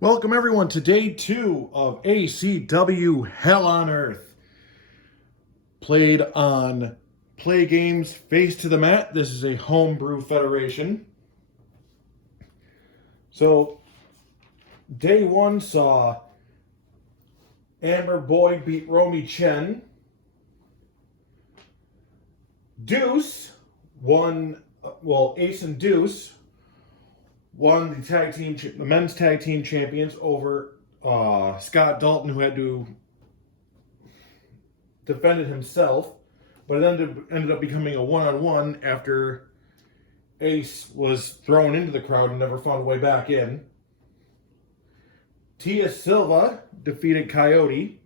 Welcome everyone to day 2 of ACW Hell on Earth. Played on Play Games Face to the Mat. This is a homebrew federation. So, day 1 saw Amber Boyd beat Romy Chen. Deuce won, Ace and Deuce won the men's tag team champions over Scott Dalton, who had to defend it himself, but it ended up becoming a one-on-one after Ace was thrown into the crowd and never found a way back in. Tia Silva defeated Coyote.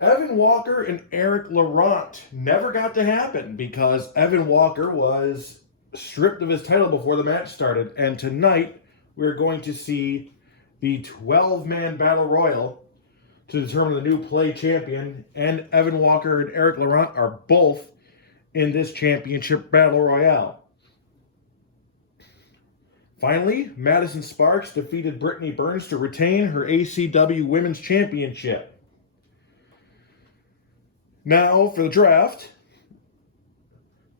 Evan Walker and Eric Laurent never got to happen because Evan Walker was stripped of his title before the match started. And tonight, we're going to see the 12-man Battle Royal to determine the new Play champion. And Evan Walker and Eric Laurent are both in this championship Battle Royale. Finally, Madison Sparks defeated Brittany Burns to retain her ACW Women's Championship. Now, for the draft,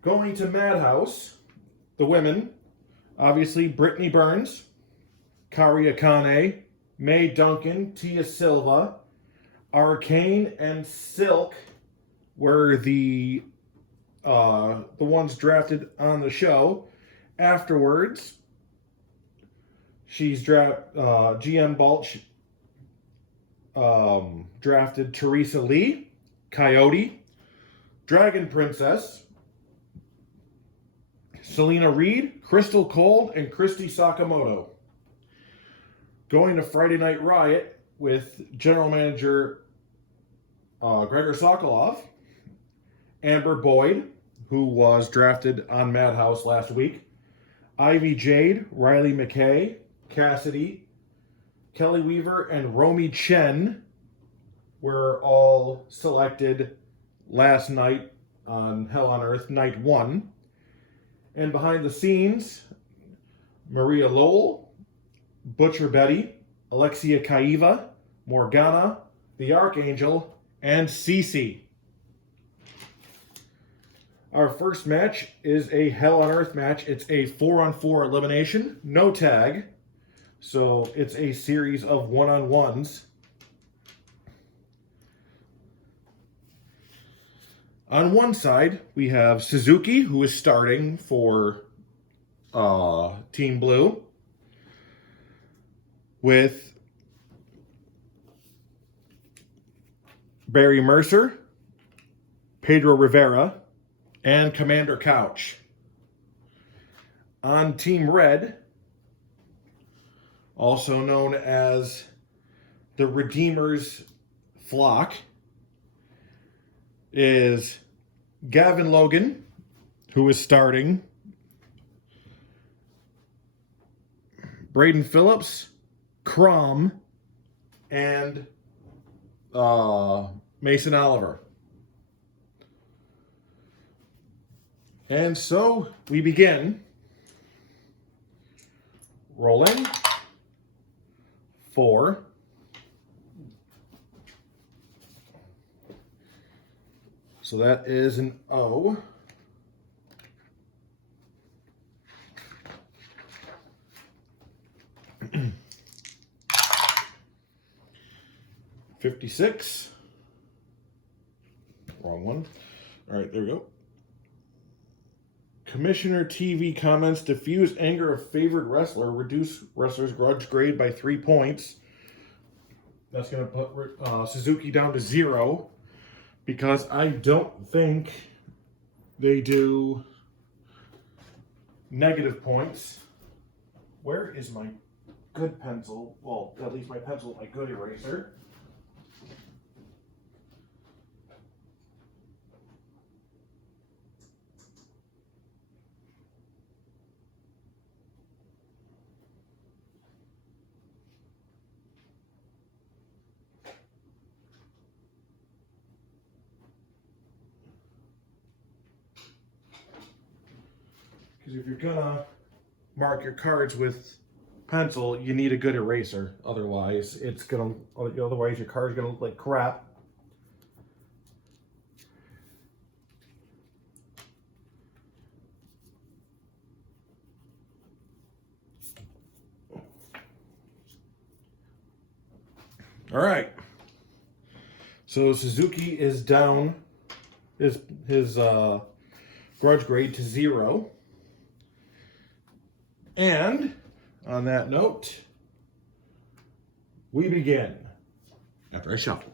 going to Madhouse, the women, obviously Brittany Burns, Kari Akane, May Duncan, Tia Silva, Arcane, and Silk were the ones drafted on the show. Afterwards, GM Balch drafted Teresa Lee, Coyote, Dragon Princess, Selena Reed, Crystal Cold, and Christy Sakamoto. Going to Friday Night Riot with General Manager Gregor Sokolov, Amber Boyd, who was drafted on Madhouse last week, Ivy Jade, Riley McCay, Cassidy, Kelly Weaver, and Romy Chen were all selected last night on Hell on Earth, night 1. And behind the scenes, Maria Lowell, Butcher Betty, Alexia Kaiva, Morgana, the Archangel, and Cece. Our first match is a Hell on Earth match. It's a 4-on-4 elimination, no tag. So it's a series of one-on-ones. On one side, we have Suzuki, who is starting for Team Blue, with Barry Mercer, Pedro Rivera, and Commander Couch. On Team Red, also known as the Redeemers Flock, is Gavin Logan, who is starting, Braden Phillips, Crom, and Mason Oliver. And so we begin. Rolling. 4. So that is an O. $56. Wrong one. All right, there we go. Commissioner TV comments: diffuse anger of favored wrestler, reduce wrestler's grudge grade by 3 points. That's going to put Suzuki down to 0, because I don't think they do negative points. Where is my good pencil? Well, at least my pencil, my good eraser. Because if you're gonna mark your cards with pencil, you need a good eraser. Otherwise, otherwise your card's gonna look like crap. All right. So Suzuki is down his grudge grade to 0. And on that note, we begin after I shuffle.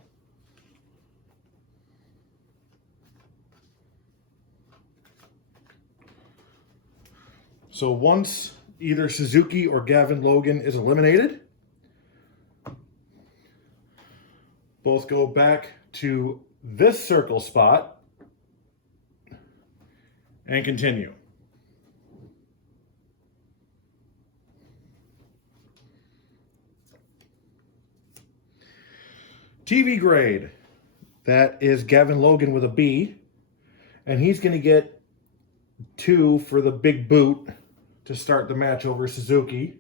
So once either Suzuki or Gavin Logan is eliminated, both go back to this circle spot and continue. TV grade, that is Gavin Logan with a B, and he's going to get 2 for the big boot to start the match over Suzuki.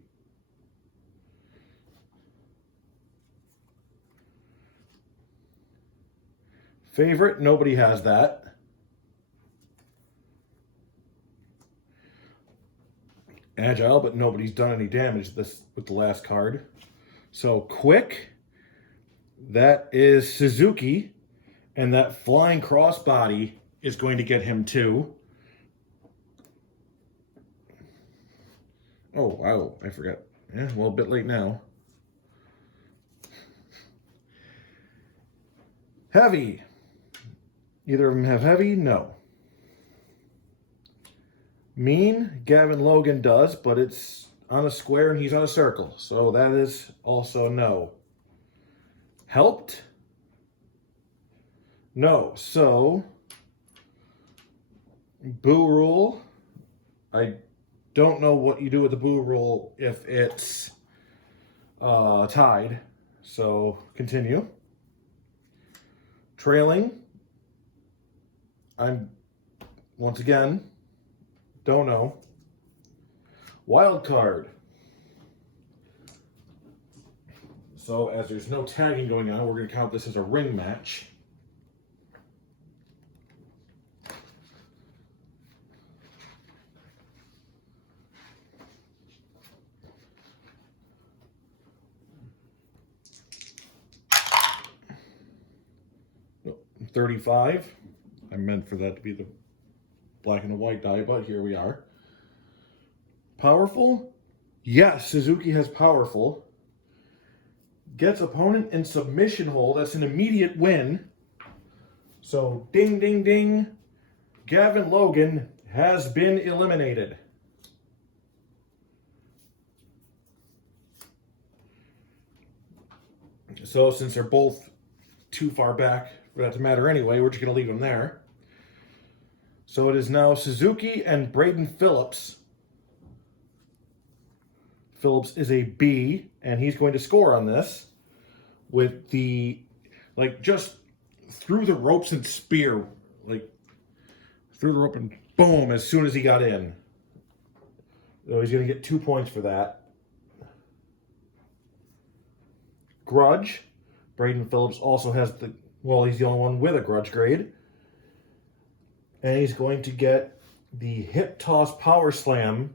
Favorite, nobody has that. Agile, but nobody's done any damage with the last card. So quick, that is Suzuki, and that flying crossbody is going to get him 2. Oh, wow, I forgot. Yeah, well, a bit late now. Heavy. Either of them have heavy? No. Mean, Gavin Logan does, but it's on a square and he's on a circle. So that is also no. Helped? No. So, boo rule. I don't know what you do with the boo rule if it's tied. So, continue. Trailing. Once again, don't know. Wild card. So, as there's no tagging going on, we're going to count this as a ring match. Oh, 35. I meant for that to be the black and the white die, but here we are. Powerful? Yes, Suzuki has powerful. Gets opponent in submission hold. That's an immediate win. So, ding, ding, ding. Gavin Logan has been eliminated. So, since they're both too far back for that to matter anyway, we're just going to leave them there. So it is now Suzuki and Braden Phillips. Phillips is a B, and he's going to score on this with the, just through the ropes and spear. Through the rope and boom, as soon as he got in. So he's going to get 2 points for that. Grudge. Braden Phillips also has he's the only one with a grudge grade. And he's going to get the hip toss power slam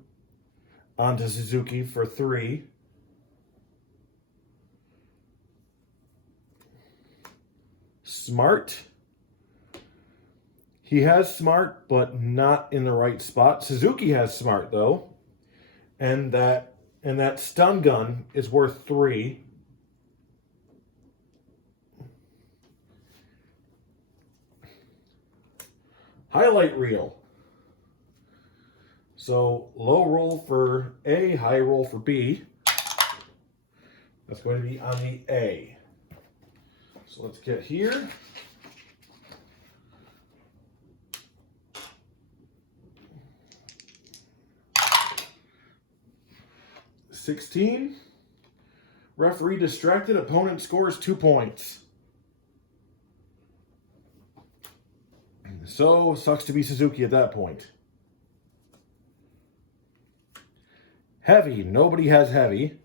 onto Suzuki for 3. Smart. He has smart, but not in the right spot. Suzuki has smart, though. And that stun gun is worth 3. Highlight reel. So low roll for A, high roll for B. That's going to be on the A. So let's get here. $16. Referee distracted. Opponent scores 2 points. So, sucks to be Suzuki at that point. Heavy. Nobody has heavy.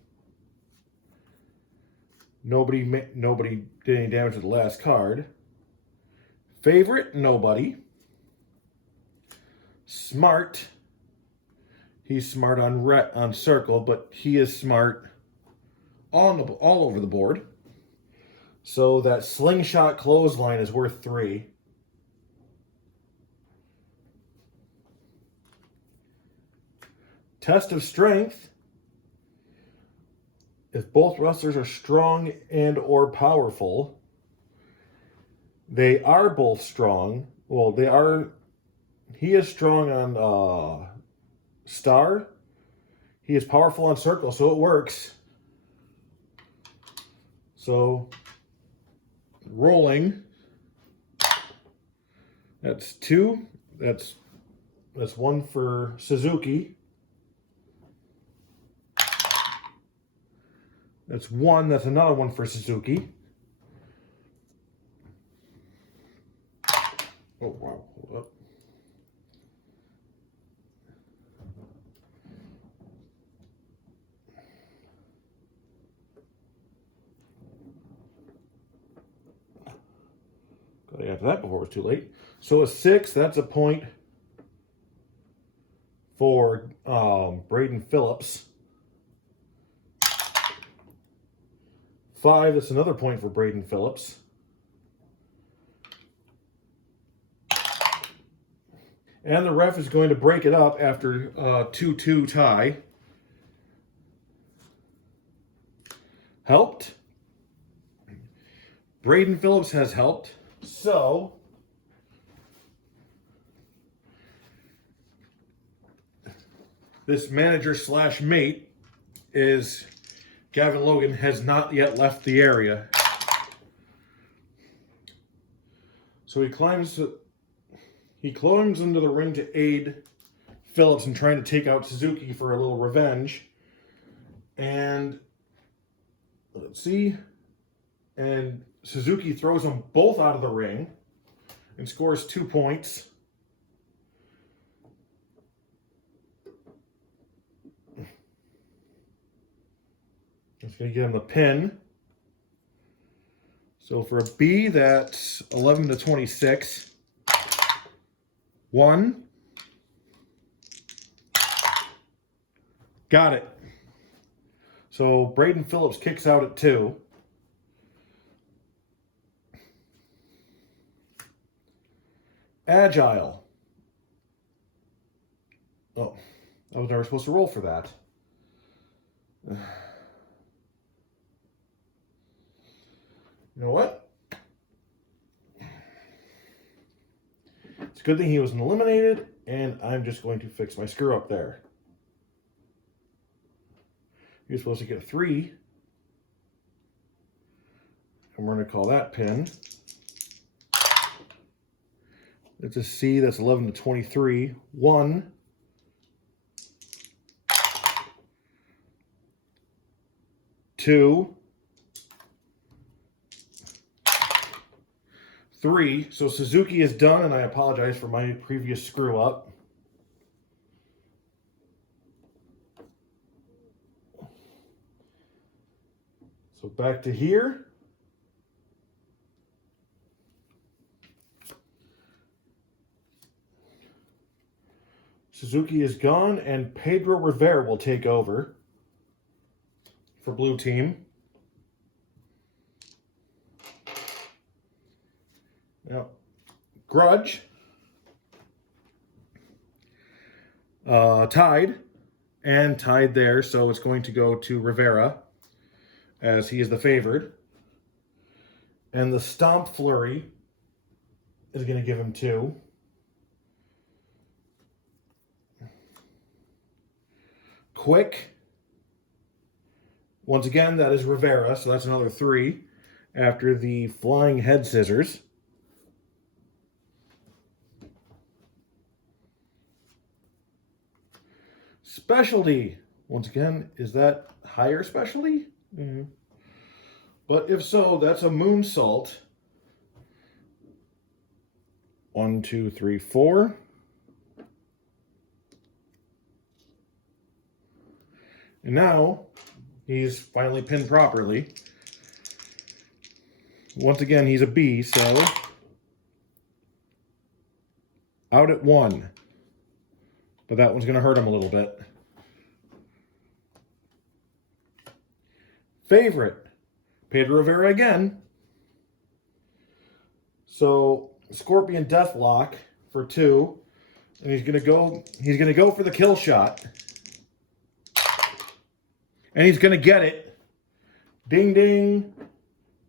Nobody did any damage to the last card. Favorite. Nobody. Smart. He's smart on circle, but he is smart all over the board. So that slingshot clothesline is worth 3. Test of strength. If both wrestlers are strong and or powerful, they are both strong. Well, they are. He is strong on star. He is powerful on circle, so it works. So rolling. That's 2. That's 1 for Suzuki. That's 1. That's another 1 for Suzuki. Oh, wow. Hold up. Got to get to that before it was too late. So a 6, that's a point for Braden Phillips. 5, that's another point for Braden Phillips. And the ref is going to break it up after a 2-2 tie. Helped. Braden Phillips has helped. So this manager / mate is Gavin Logan, has not yet left the area. So he climbs into the ring to aid Phillips in trying to take out Suzuki for a little revenge. And let's see. And Suzuki throws them both out of the ring and scores 2 points. It's going to get him the pin. So for a B, that's 11-26. 1. Got it. So Braden Phillips kicks out at 2. Agile. Oh, I was never supposed to roll for that. You know what? It's a good thing he wasn't eliminated, and I'm just going to fix my screw up there. He was supposed to get a 3. And we're going to call that pin. It's a C, that's 11-23. 1. 2. 3. So Suzuki is done, and I apologize for my previous screw up. So back to here. Suzuki is gone, and Pedro Rivera will take over for blue team. Now, Grudge tied there, so it's going to go to Rivera as he is the favored. And the Stomp Flurry is going to give him 2. Quick. Once again, that is Rivera, so that's another 3 after the Flying Head Scissors. Specialty. Once again, is that higher specialty? Mm-hmm. But if so, that's a moonsault. 1, 2, 3, 4. And now he's finally pinned properly. Once again, he's a B, so out at 1. But that one's going to hurt him a little bit. Favorite, Pedro Rivera again. So Scorpion Deathlock for 2. And he's gonna go for the kill shot. And he's gonna get it. Ding ding.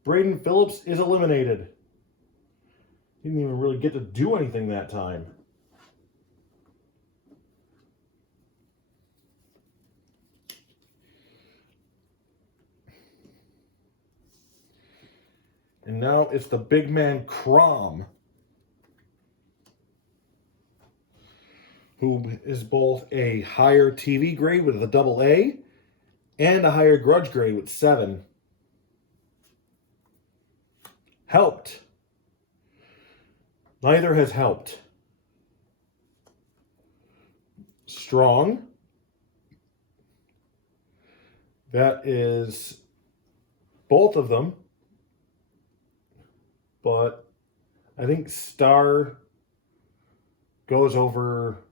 Braden Phillips is eliminated. Didn't even really get to do anything that time. And now it's the big man Crom, who is both a higher TV grade with a double A and a higher grudge grade with 7. Helped. Neither has helped. Strong. That is both of them. But I think star goes over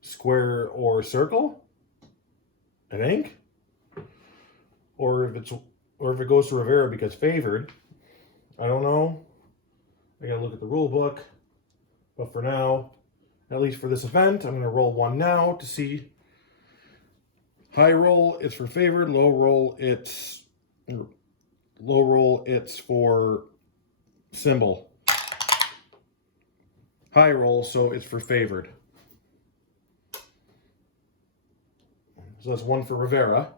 square or circle, I think. Or if it goes to Rivera because favored. I don't know. I gotta look at the rule book. But for now, at least for this event, I'm gonna roll 1 now to see. High roll, it's for favored. Low roll, it's for symbol. High roll, so it's for favored. So that's 1 for Rivera.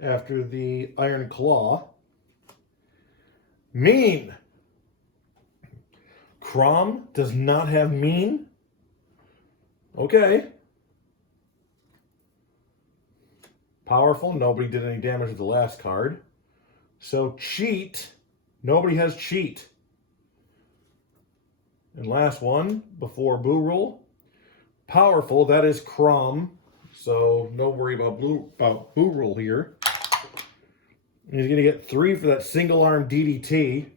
After the Iron Claw. Mean. Crom does not have mean. Okay. Powerful. Nobody did any damage with the last card. So cheat. Nobody has cheat. And last one, before Boo Rule. Powerful. That is Crom. So no worry about Boo Rule here. And he's going to get 3 for that single arm DDT.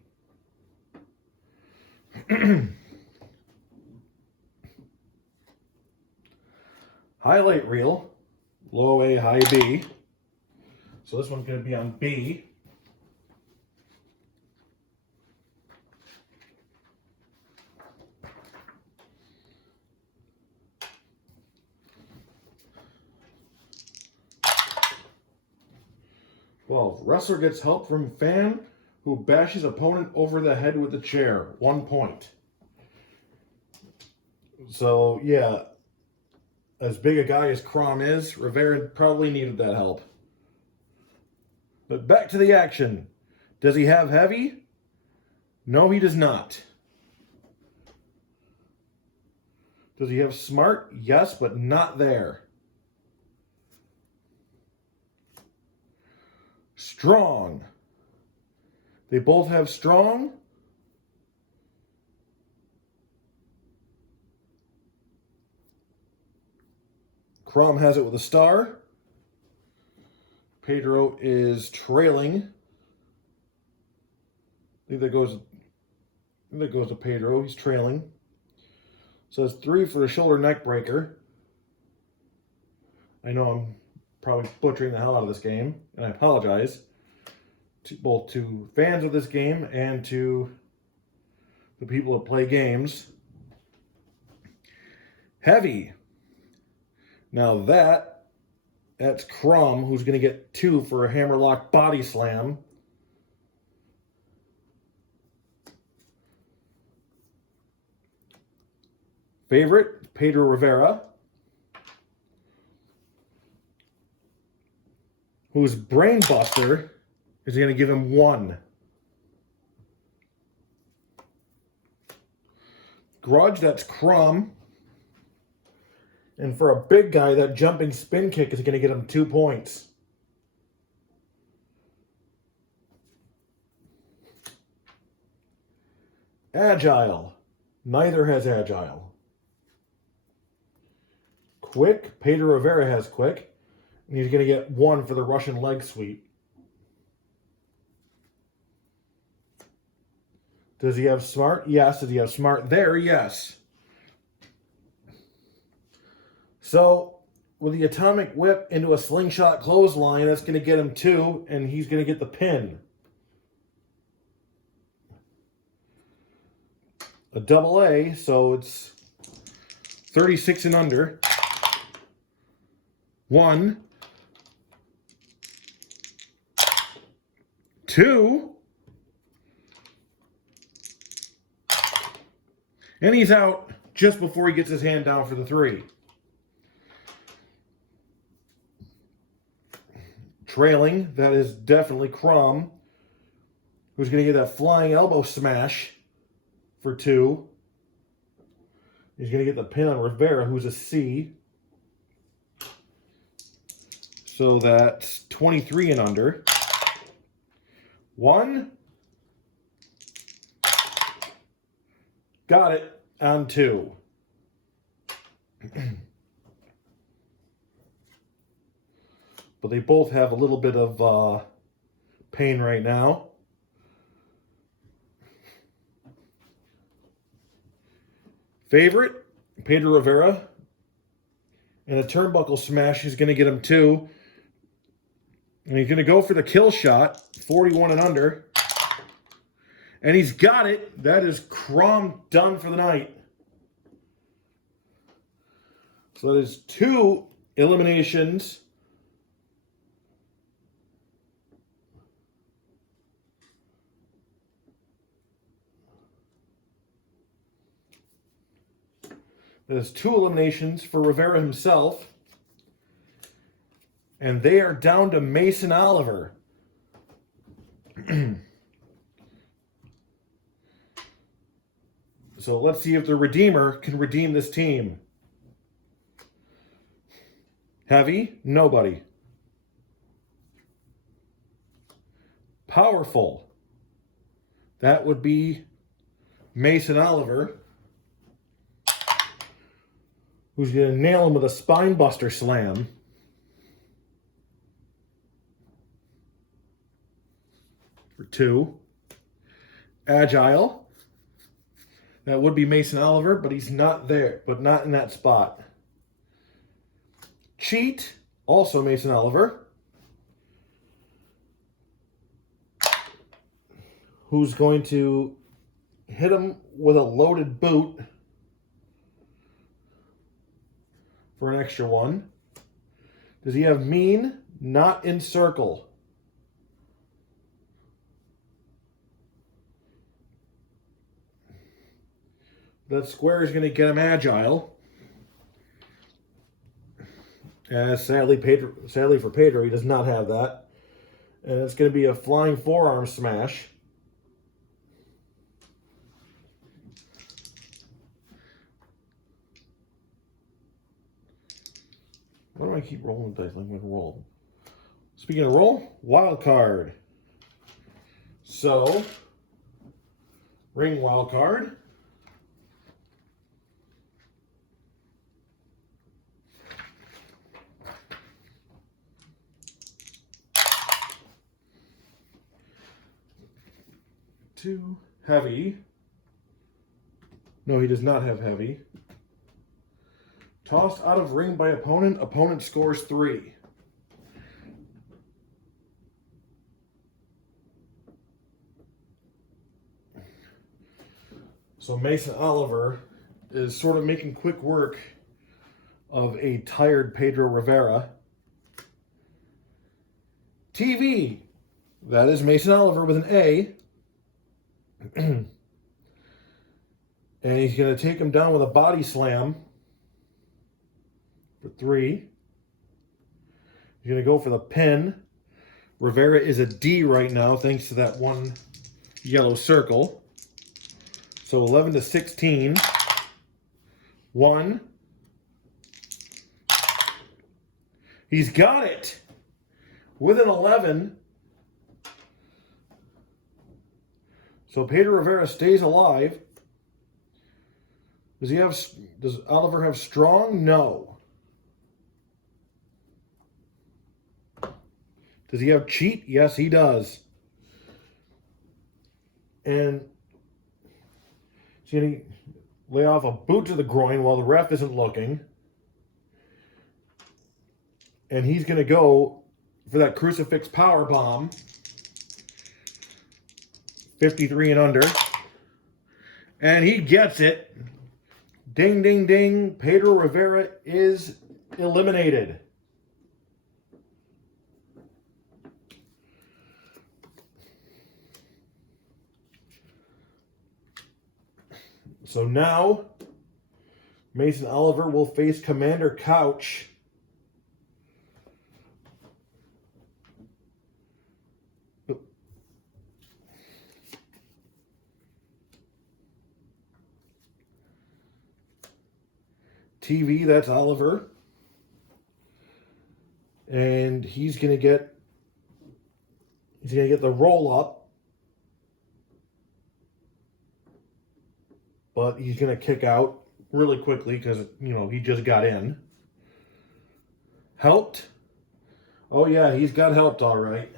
Highlight reel. Low A, high B. So this one's going to be on B. Well, wrestler gets help from fan who bashes opponent over the head with a chair. 1 point. So, yeah. As big a guy as Crom is, Rivera probably needed that help. But back to the action. Does he have heavy? No, he does not. Does he have smart? Yes, but not there. Strong. They both have strong. Crom has it with a star. Pedro is trailing. I think that goes to Pedro. He's trailing. So it's 3 for a shoulder neck breaker. I know I'm probably butchering the hell out of this game, and I apologize to both to fans of this game and to the people that play games. Heavy. Now that's Crom, who's going to get 2 for a hammerlock body slam. Favorite, Pedro Rivera, whose brainbuster is going to give him 1. Grudge, that's Crom. And for a big guy, that jumping spin kick is going to get him 2 points. Agile. Neither has agile. quick. Pedro Rivera has quick. And he's going to get 1 for the Russian leg sweep. Does he have smart? Yes. Does he have smart there? Yes. So, with the atomic whip into a slingshot clothesline, that's going to get him 2, and he's going to get the pin. A double A, so it's 36 and under. 1, 2, and he's out just before he gets his hand down for the 3. Trailing, that is definitely Crom, who's going to get that flying elbow smash for 2. He's going to get the pin on Rivera, who's a C. So that's 23 and under. 1. Got it on 2. But they both have a little bit of pain right now. Favorite, Pedro Rivera. And a turnbuckle smash is going to get him 2. And he's going to go for the kill shot, 41 and under. And he's got it. That is Crom done for the night. So that is 2 eliminations. There's 2 eliminations for Rivera himself. And they are down to Mason Oliver. So let's see if the Redeemer can redeem this team. Heavy, nobody. Powerful. That would be Mason Oliver, who's going to nail him with a spine buster slam. For 2. Agile. That would be Mason Oliver, but he's not there, but not in that spot. Cheat. Also Mason Oliver, who's going to hit him with a loaded boot for an extra 1. Does he have mean? Not in circle. That square is going to get him agile. Sadly for Pedro, he does not have that. And it's going to be a flying forearm smash. Why do I keep rolling dice? I'm going to roll. Speaking of roll, wild card. So, ring wild card. Two heavy. No, he does not have heavy. Tossed out of ring by opponent. Opponent scores 3. So Mason Oliver is sort of making quick work of a tired Pedro Rivera. TV. That is Mason Oliver with an A. And he's going to take him down with a body slam for 3. He's going to go for the pin. Rivera is a D right now thanks to that 1 yellow circle. So 11 to 16. 1. He's got it with an 11. So Pedro Rivera stays alive. Does Oliver have strong? No. Does he have cheat? Yes, he does. And he's going to lay off a boot to the groin while the ref isn't looking. And he's going to go for that crucifix power bomb. 53 and under. And he gets it. Ding, ding, ding. Pedro Rivera is eliminated. So now, Mason Oliver will face Commander Couch. TV, that's Oliver. And he's gonna get the roll up. But he's gonna kick out really quickly because he just got in. Helped? Oh yeah, he's got helped all right.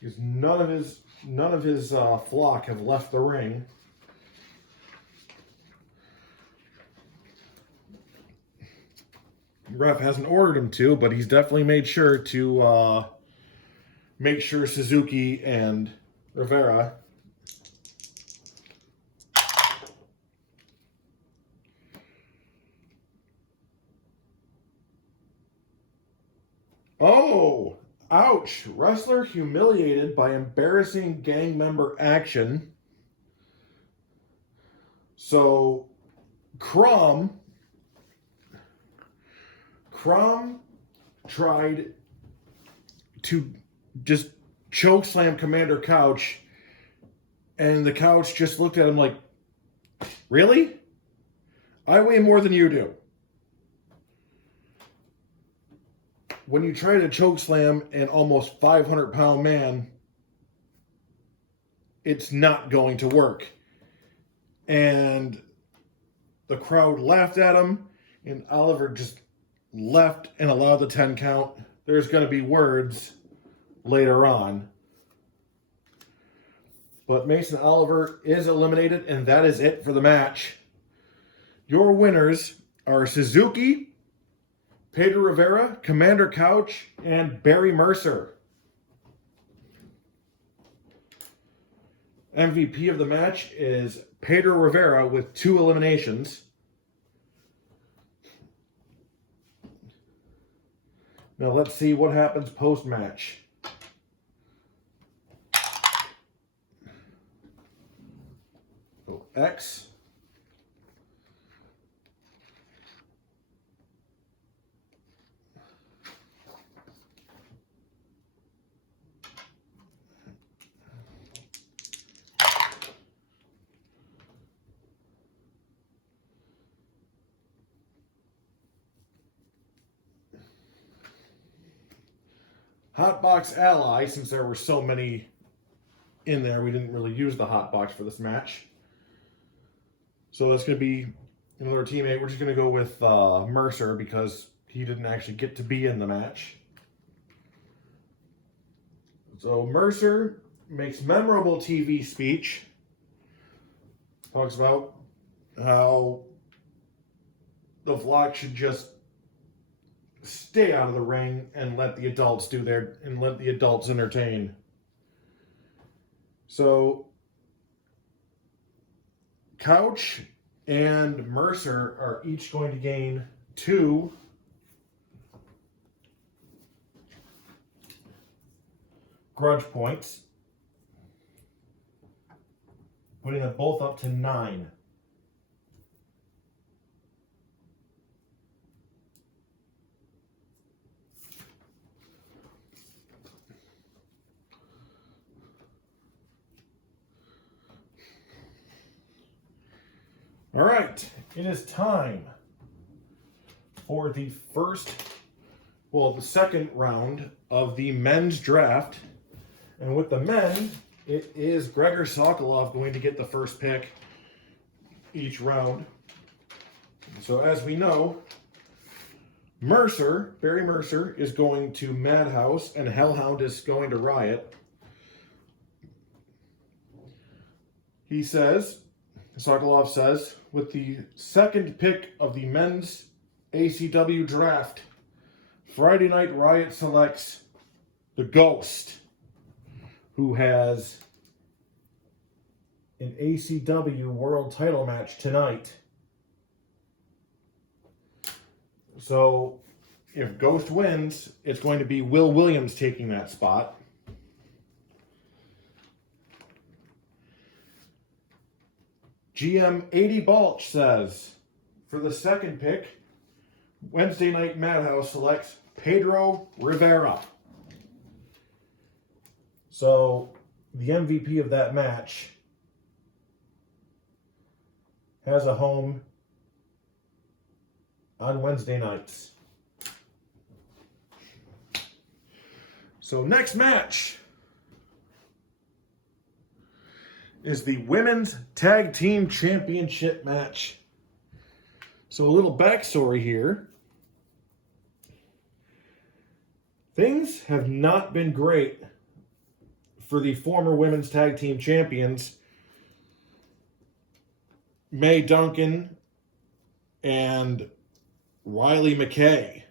Because none of his flock have left the ring. The ref hasn't ordered him to, but he's definitely made sure to make sure Suzuki and Rivera ouch! Wrestler humiliated by embarrassing gang member action. So, Crom tried to just choke slam Commander Couch, and the Couch just looked at him like, really? I weigh more than you do. When you try to choke slam an almost 500-pound man, it's not going to work. And the crowd laughed at him, and Oliver just left and allowed the 10 count. There's going to be words later on. But Mason Oliver is eliminated, and that is it for the match. Your winners are Suzuki, Pedro Rivera, Commander Couch, and Barry Mercer. MVP of the match is Pedro Rivera with 2 eliminations. Now let's see what happens post-match. So X. Hotbox Ally, since there were so many in there, we didn't really use the hotbox for this match. So that's going to be another teammate. We're just going to go with Mercer because he didn't actually get to be in the match. So Mercer makes memorable TV speech. Talks about how the vlog should just stay out of the ring and let the adults let the adults entertain. So Couch and Mercer are each going to gain 2 grudge points, putting them both up to 9. All right, it is time for the second round of the men's draft. And with the men, it is Gregor Sokolov going to get the first pick. each round. So as we know, Barry Mercer is going to Madhouse and Hellhound is going to Riot. He says, Sokolov says, with the second pick of the men's ACW draft, Friday Night Riot selects the Ghost, who has an ACW World title match tonight. So, if Ghost wins, it's going to be Will Williams taking that spot. GM 80 Balch says, for the second pick, Wednesday Night Madhouse selects Pedro Rivera. So, the MVP of that match has a home on Wednesday nights. So, next match is the Women's Tag Team Championship match. So, a little backstory here. Things have not been great for the former Women's Tag Team Champions, May Duncan and Riley McCay.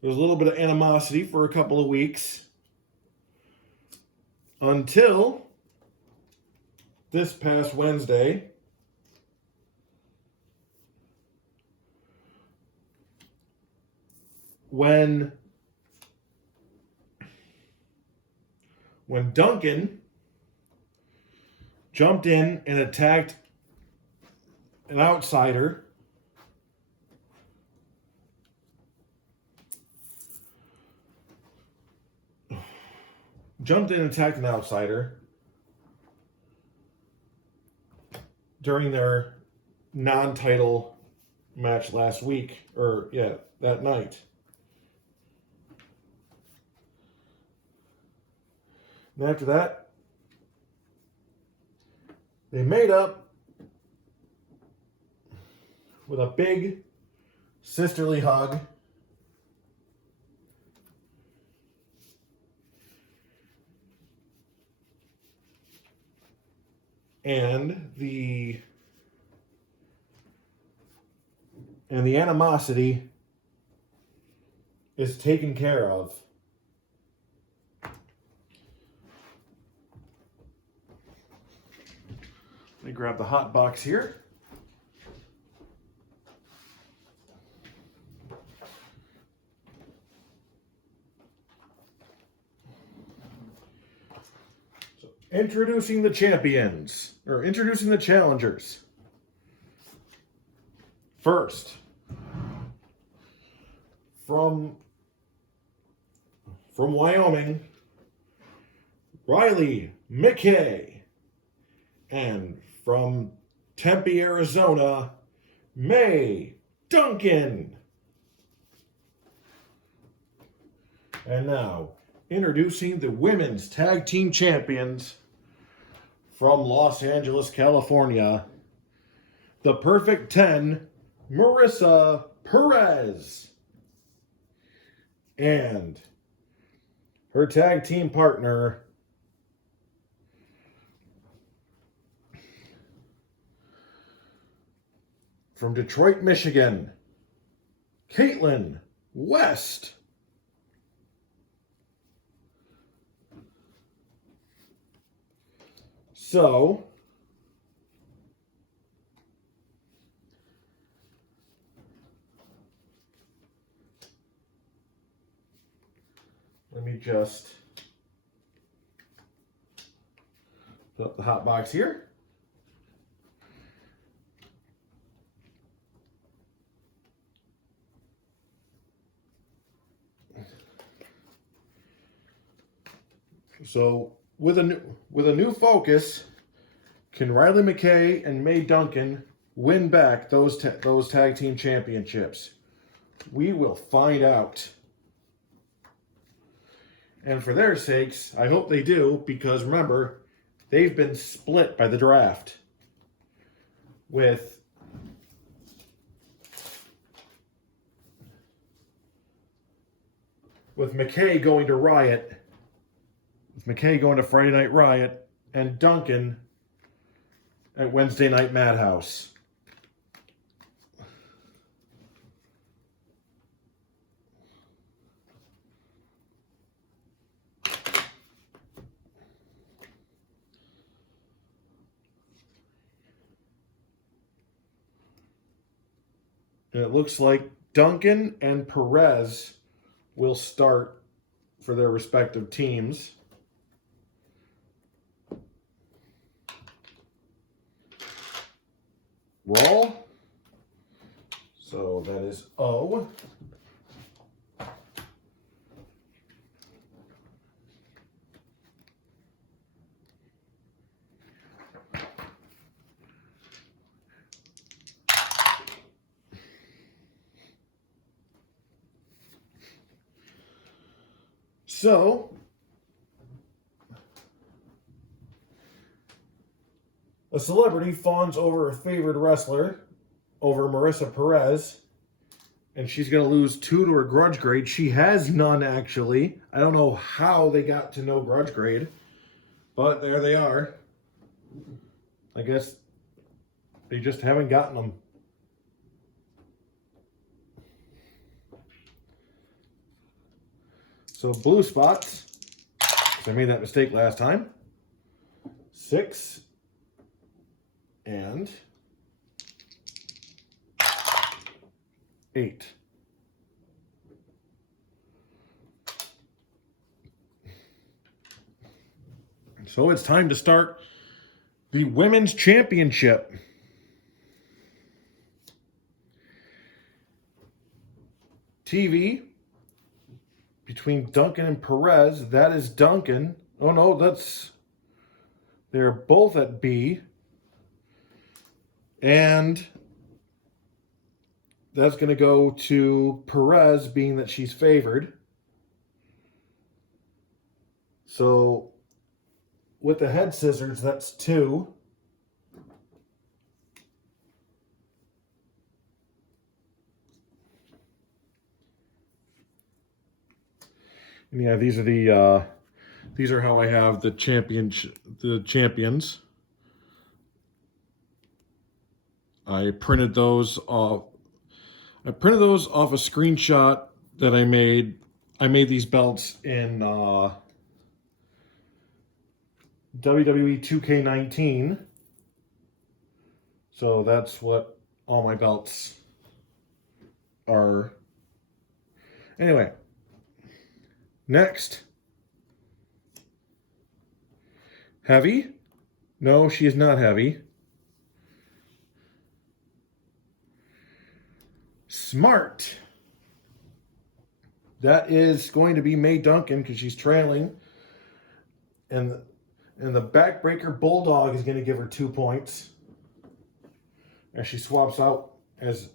There was a little bit of animosity for a couple of weeks until this past Wednesday, when Duncan jumped in and attacked an outsider. During their non-title match last week, that night. And after that, they made up with a big sisterly hug. And the animosity is taken care of. Let me grab the hot box here. So, introducing the champions, or introducing the challengers. First, from Wyoming, Riley McCay. And from Tempe, Arizona, May Duncan. And now, introducing the Women's Tag Team Champions from Los Angeles, California, the Perfect 10, Marissa Perez. And her tag team partner, from Detroit, Michigan, Caitlin West. So, let me just put up the hot box here. So, with a new focus, can Riley McCay and May Duncan win back those tag team championships? We will find out. And for their sakes, I hope they do, because remember, they've been split by the draft. with McCay going to Riot, with McCay going to Friday Night Riot, and Duncan at Wednesday Night Madhouse. And it looks like Duncan and Perez will start for their respective teams. Roll. So that is O. So, a celebrity fawns over a favored wrestler, over Marissa Perez, and she's going to lose 2 to her grudge grade. She has none, actually. I don't know how they got to no grudge grade, but there they are. I guess they just haven't gotten them. So blue spots, because I made that mistake last time. 6 and 8. So it's time to start the Women's Championship. TV between Duncan and Perez. That is Duncan. Oh no, they're both at B. And that's going to go to Perez, being that she's favored. So with the head scissors, that's 2. And yeah, these are how I have the champions. I printed those off. A screenshot that I made. I made these belts in WWE 2K19. So that's what all my belts are. Anyway. Next. Heavy? No, she is not heavy. Smart. That is going to be May Duncan because she's trailing. And the backbreaker Bulldog is going to give her 2 points. As she swaps out, as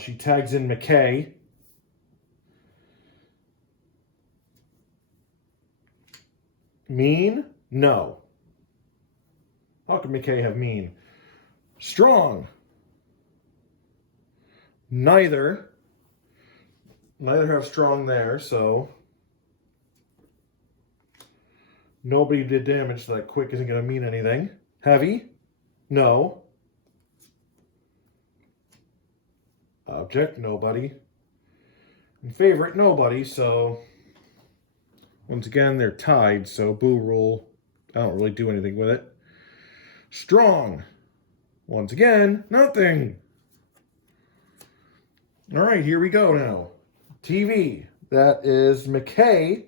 she tags in McCay. Mean? No. How can McCay have mean? Strong? Neither have strong there, so nobody did damage, so that quick isn't going to mean anything. Heavy? No. Object? Nobody. And favorite? Nobody, so once again, they're tied, so boo rule. I don't really do anything with it. Strong. Once again, nothing. All right, here we go now. TV. That is McCay,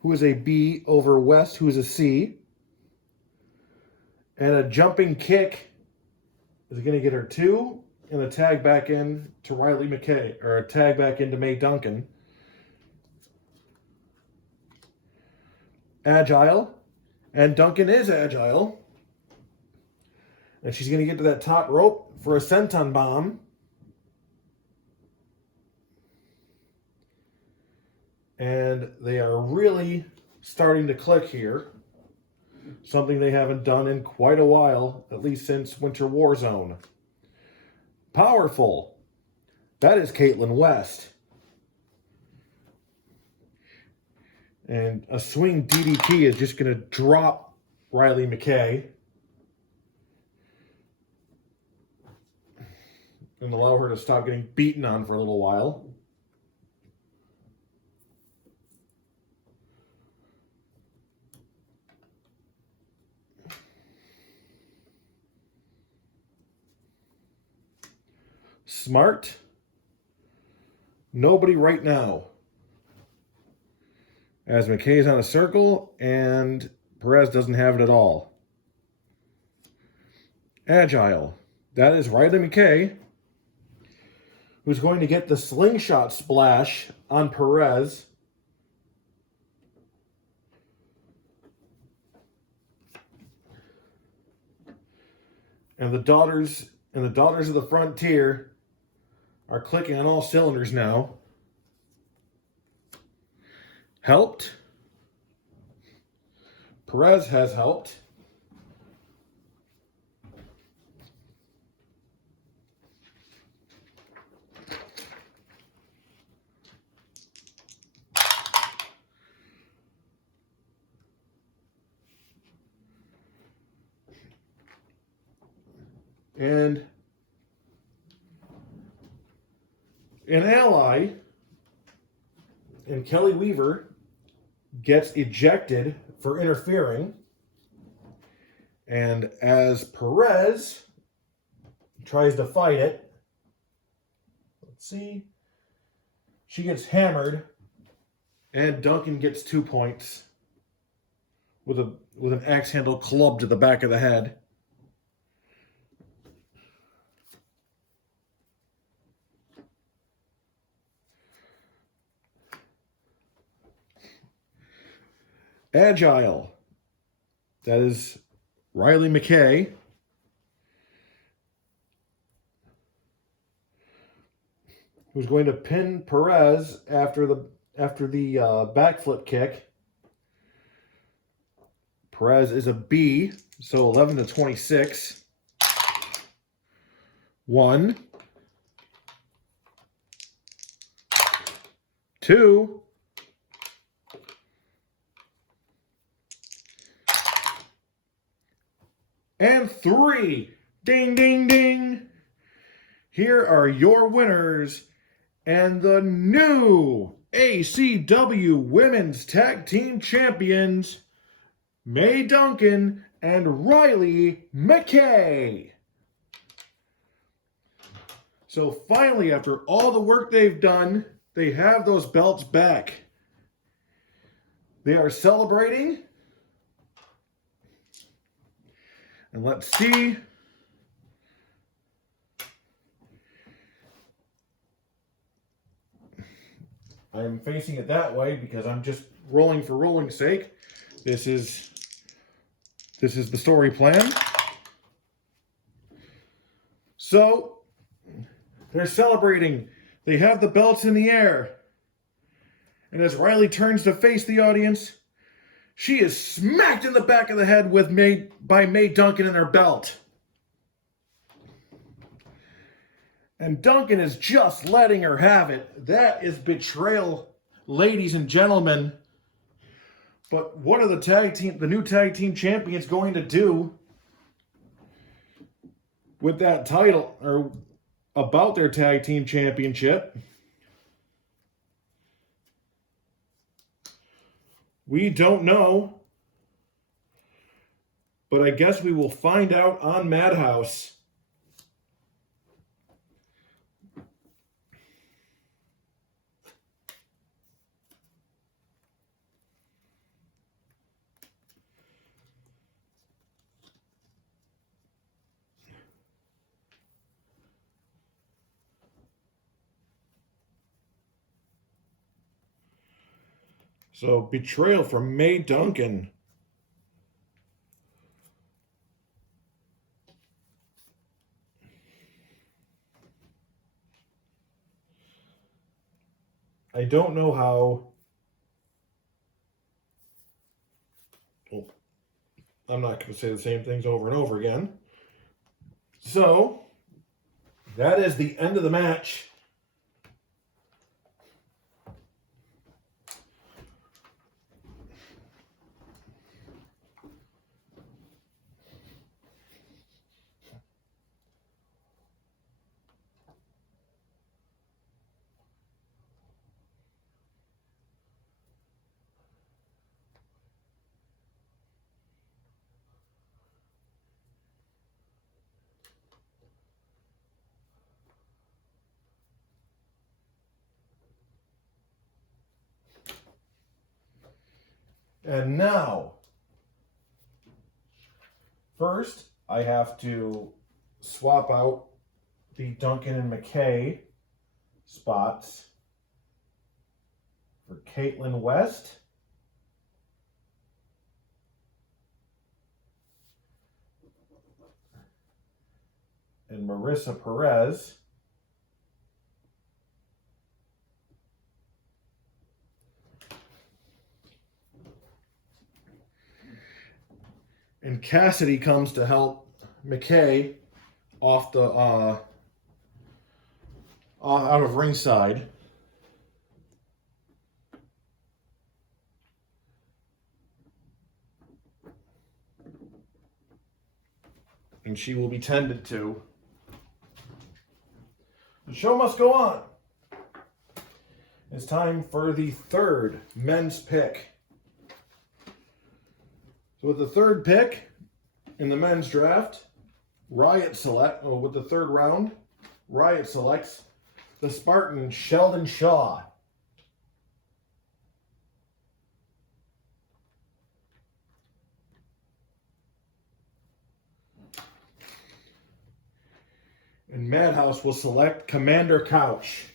who is a B, over West, who is a C. And a jumping kick is going to get her 2. And a tag back in to Riley McCay, or a tag back into May Duncan. Agile. And Duncan is agile. And she's going to get to that top rope for a senton bomb. And they are really starting to click here. Something they haven't done in quite a while, at least since Winter War Zone. Powerful. That is Caitlin West. And a swing DDT is just going to drop Riley McCay and allow her to stop getting beaten on for a little while. Smart. Nobody right now. As McCay's on a circle and Perez doesn't have it at all. Agile. That is Riley McCay, who's going to get the slingshot splash on Perez. And the daughters of the Frontier are clicking on all cylinders now. Helped. Perez has helped. And an ally and Kelly Weaver gets ejected for interfering. And as Perez tries to fight it, let's see, she gets hammered and Duncan gets 2 points with an axe handle club to the back of the head. Agile. That is Riley McCay. Who's going to pin Perez after the backflip kick. Perez is a B, so 11-26. 1, 2. And 3. Ding, ding, ding. Here are your winners and the new ACW Women's Tag Team Champions, May Duncan and Riley McCay. So finally, after all the work they've done, they have those belts back. They are celebrating. And let's see. I'm facing it that way because I'm just rolling for rolling's sake. This is the story plan. So they're celebrating. They have the belts in the air. And as Riley turns to face the audience, she is smacked in the back of the head by May Duncan in her belt. And Duncan is just letting her have it. That is betrayal, ladies and gentlemen. But what are the new tag team champions going to do with that title, or about their tag team championship? We don't know, but I guess we will find out on Madhouse. So, betrayal from May Duncan. I don't know how. Well, I'm not going to say the same things over and over again. So, That is the end of the match. And now, first, I have to swap out the Duncan and McCay spots for Caitlin West and Marissa Perez. And Cassidy comes to help McCay off the out of ringside. And she will be tended to. The show must go on. It's time for the third men's pick. So with the third pick in the men's draft, with the third round, Riot selects the Spartan Sheldon Shaw. And Madhouse will select Commander Couch.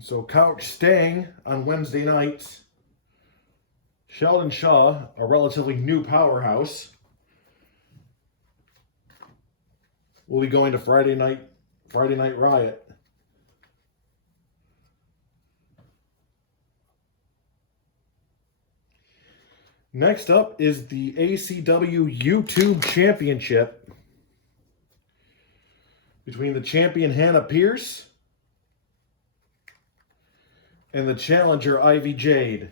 So Couch staying on Wednesday nights. Sheldon Shaw, a relatively new powerhouse, will be going to Friday Night Riot. Next up is the ACW YouTube Championship between the champion Hannah Pierce and the challenger Ivy Jade.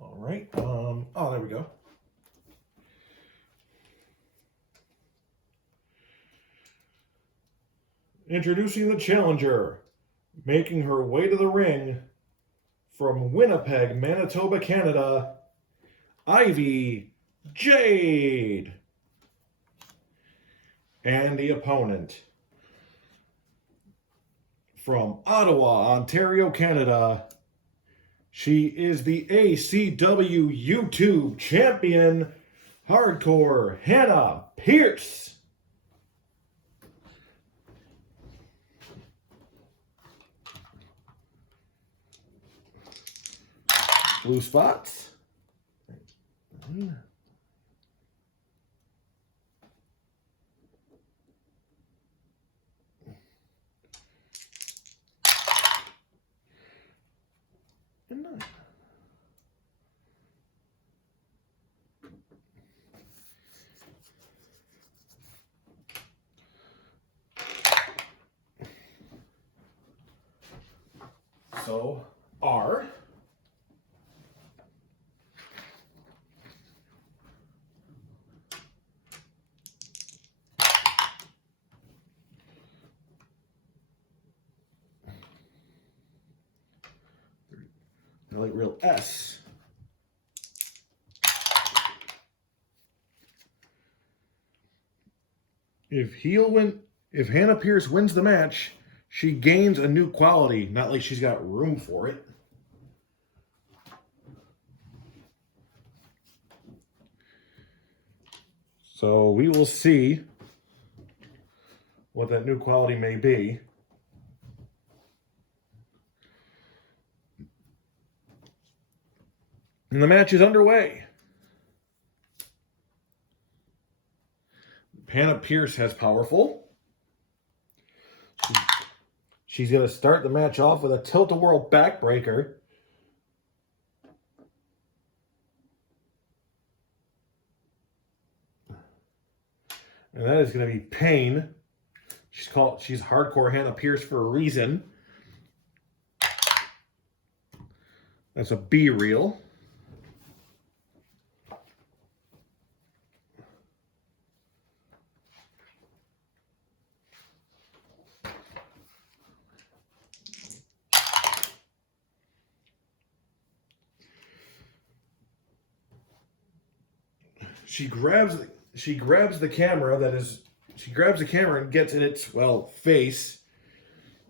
All right. There we go. Introducing the challenger, making her way to the ring from Winnipeg, Manitoba, Canada, Ivy Jade. And the opponent from Ottawa, Ontario, Canada, she is the ACW YouTube champion, Hardcore Hannah Pierce. Blue spots. And 9. So R. Like real S. If Hannah Pierce wins the match, she gains a new quality. Not like she's got room for it. So we will see what that new quality may be. And the match is underway. Hannah Pierce has powerful. She's going to start the match off with a tilt-a-whirl backbreaker. And that is going to be pain. She's hardcore Hannah Pierce for a reason. That's a B reel. She grabs the camera she grabs the camera and gets in its, well, face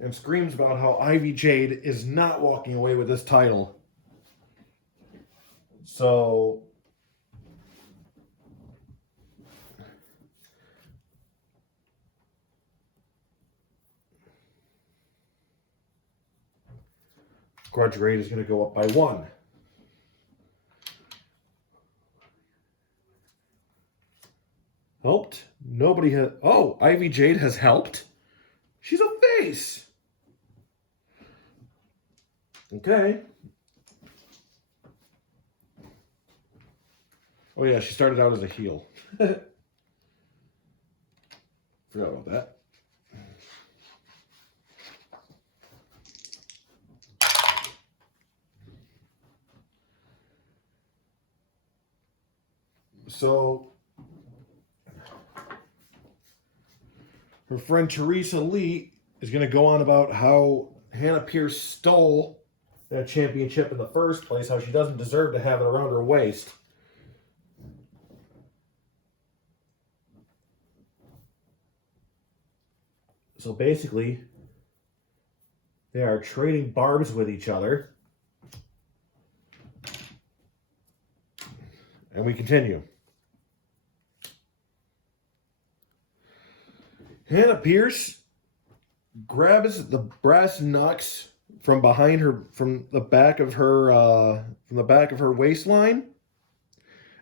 and screams about how Ivy Jade is not walking away with this title. So grudge rate is going to go up by 1. Helped? Nobody has... Oh, Ivy Jade has helped? She's a face! Okay. Oh yeah, she started out as a heel. Forgot about that. So... her friend Teresa Lee is going to go on about how Hannah Pierce stole that championship in the first place, how she doesn't deserve to have it around her waist. So basically, they are trading barbs with each other. And we continue. Hannah Pierce grabs the brass knucks from behind her, from the back of her waistline.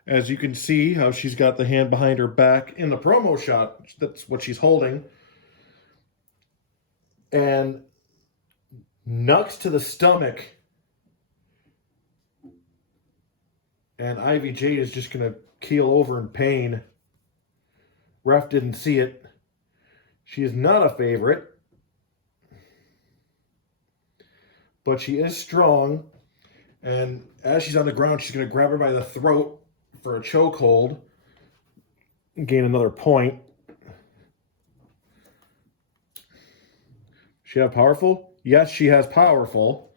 As you can see, how she's got the hand behind her back in the promo shot. That's what she's holding. And knucks to the stomach. And Ivy Jade is just going to keel over in pain. Ref didn't see it. She is not a favorite, but she is strong. And as she's on the ground, she's going to grab her by the throat for a chokehold and gain another point. She have powerful? Yes, she has powerful.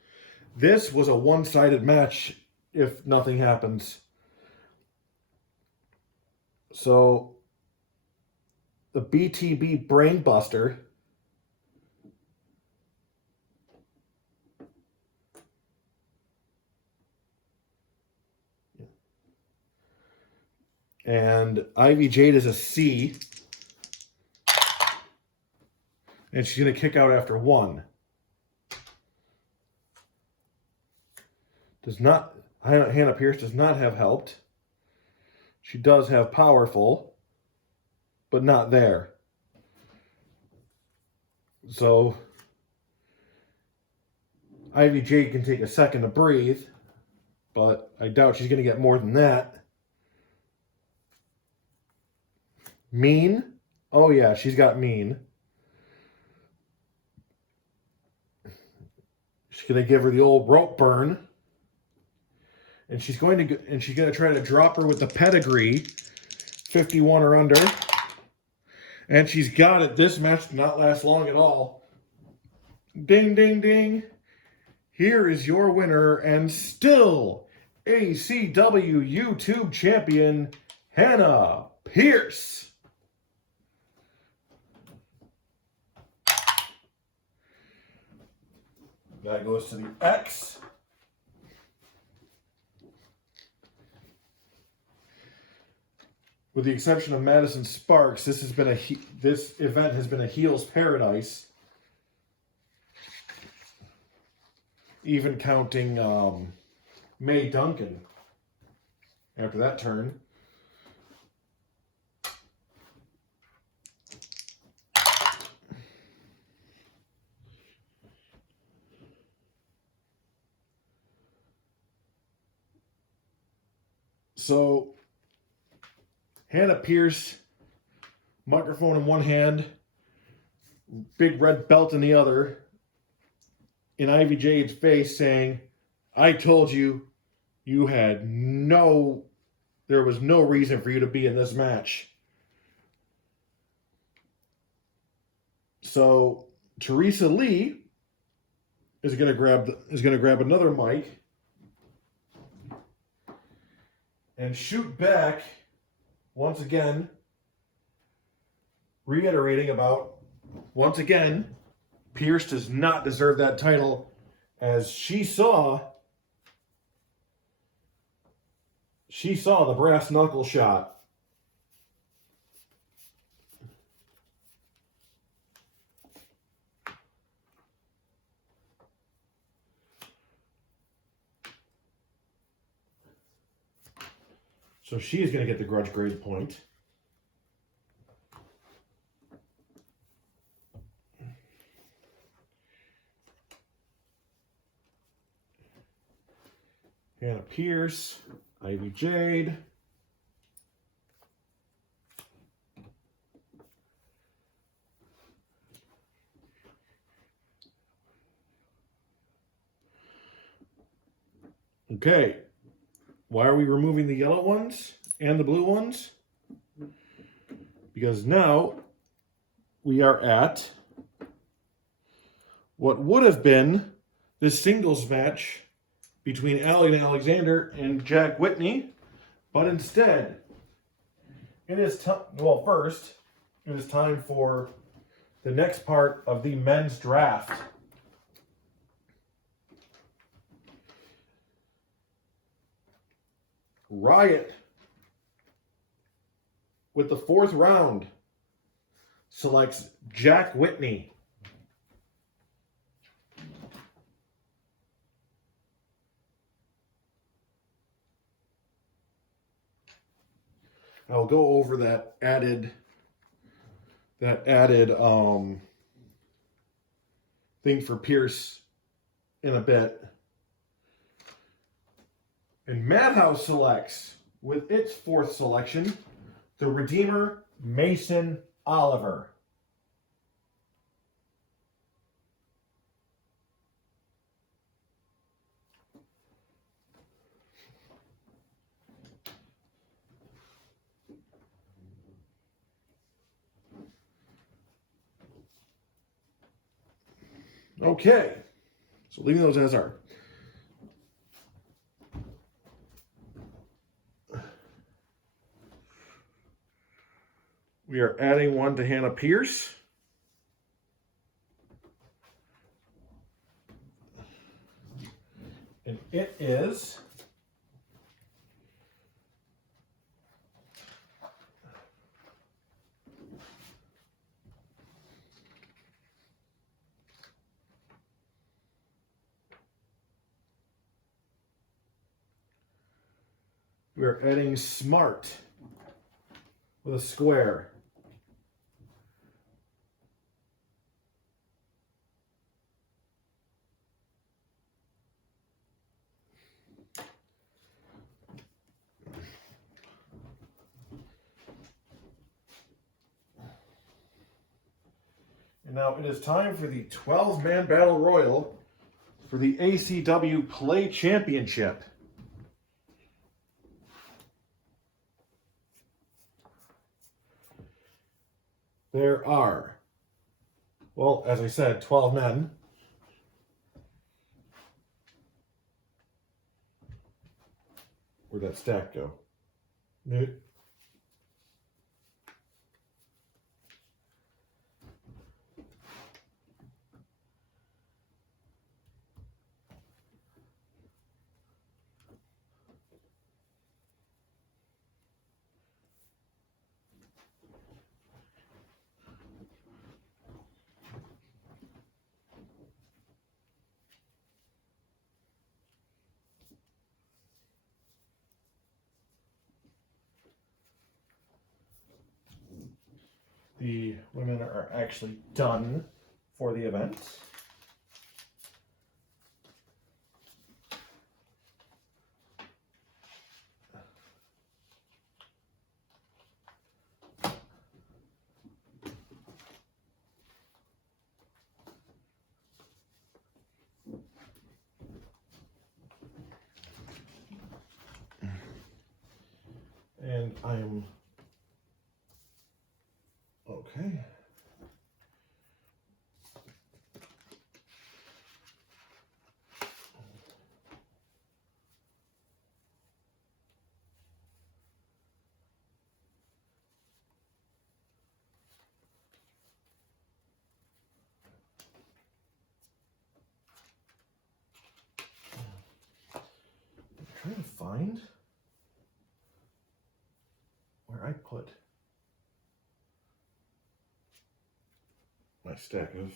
This was a one-sided match if nothing happens. So... the BTB Brainbuster and Ivy Jade is a C, and she's going to kick out after 1. Hannah Pierce does not have helped. She does have powerful, but not there. So Ivy Jade can take a second to breathe, but I doubt she's going to get more than that. Mean? Oh yeah, she's got mean. She's going to give her the old rope burn. And she's going to try to drop her with the pedigree, 51 or under. And she's got it. This match did not last long at all. Ding, ding, ding. Here is your winner and still ACW YouTube champion, Hannah Pierce. That goes to the X. With the exception of Madison Sparks, this event has been a heel's paradise. Even counting May Duncan after that turn. So Hannah Pierce, microphone in one hand, big red belt in the other, in Ivy Jade's face saying, I told you, there was no reason for you to be in this match. So Teresa Lee is going to grab another mic and shoot back once again, reiterating about, once again, Pierce does not deserve that title, as she saw the brass knuckle shot. So she is going to get the grudge grade point. Hannah Pierce, Ivy Jade. Okay. Why are we removing the yellow ones and the blue ones? Because now we are at what would have been this singles match between Allie and Alexander and Jack Whitney, but instead, it is first, it is time for the next part of the men's draft. Riot, with the fourth round, selects Jack Whitney. I'll go over that added thing for Pierce in a bit. And Madhouse selects, with its fourth selection, the Redeemer, Mason Oliver. Okay, so leaving those as are. We are adding one to Hannah Pierce. And it is we're adding Smart with a square. And now it is time for the 12-man battle royal for the ACW Play Championship. There are, well, as I said, 12 men. Where'd that stack go? The women are actually done for the event. And I am okay. I'm trying to find where I put my stack of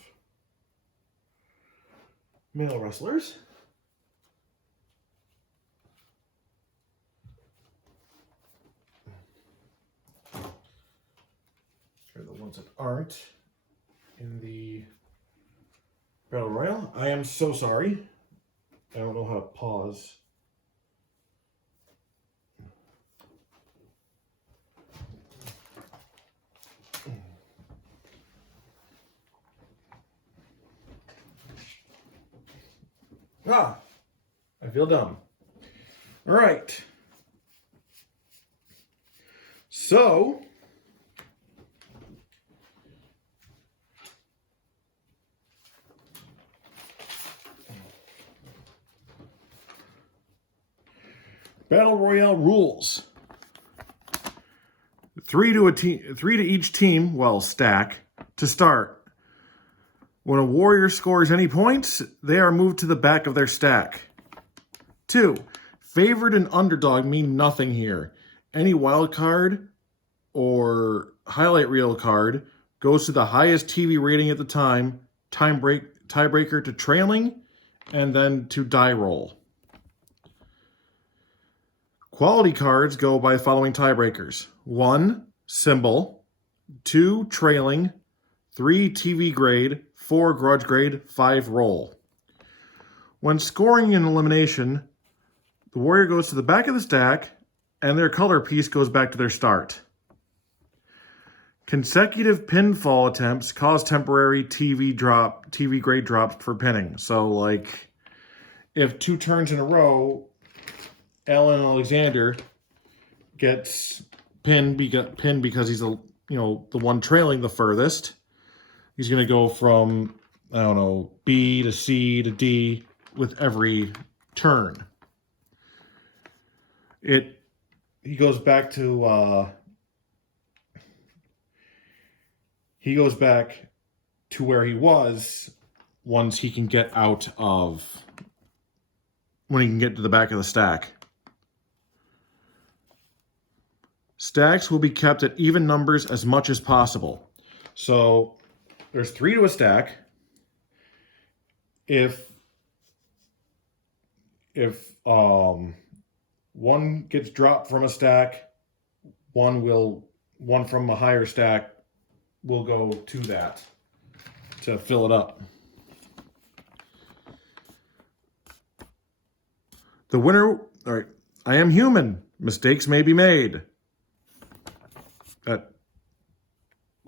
male wrestlers. Here are the ones that aren't in the Battle Royale. I am so sorry. I don't know how to pause. I feel dumb. All right. So, Battle Royale rules. 3 to each team, well, stack, to start. When a warrior scores any points, they are moved to the back of their stack. 2, favored and underdog mean nothing here. Any wild card or highlight reel card goes to the highest TV rating at the time, tiebreaker to trailing, and then to die roll. Quality cards go by the following tiebreakers. 1, symbol. 2, trailing. 3, TV grade. 4, grudge grade. 5, roll. When scoring an elimination, the warrior goes to the back of the stack, and their color piece goes back to their start. Consecutive pinfall attempts cause temporary TV grade drops for pinning. So, like, if 2 turns in a row, Alan Alexander gets pinned because he's the one trailing the furthest. He's going to go from, I don't know, B to C to D with every turn. He goes back to where he was once he can get when he can get to the back of the stack. Stacks will be kept at even numbers as much as possible. So there's 3 to a stack. If One gets dropped from a stack. One from a higher stack will go to that to fill it up. The winner, all right, I am human. Mistakes may be made.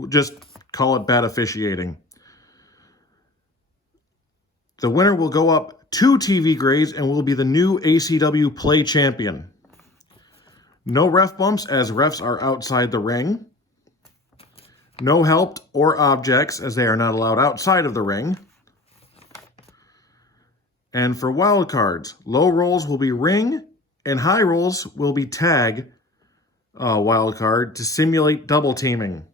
Just call it bad officiating. The winner will go up 2 TV grades and will be the new ACW Plaay champion. No ref bumps as refs are outside the ring. No helped or objects as they are not allowed outside of the ring. And for wild cards, low rolls will be ring and high rolls will be tag wild card to simulate double teaming.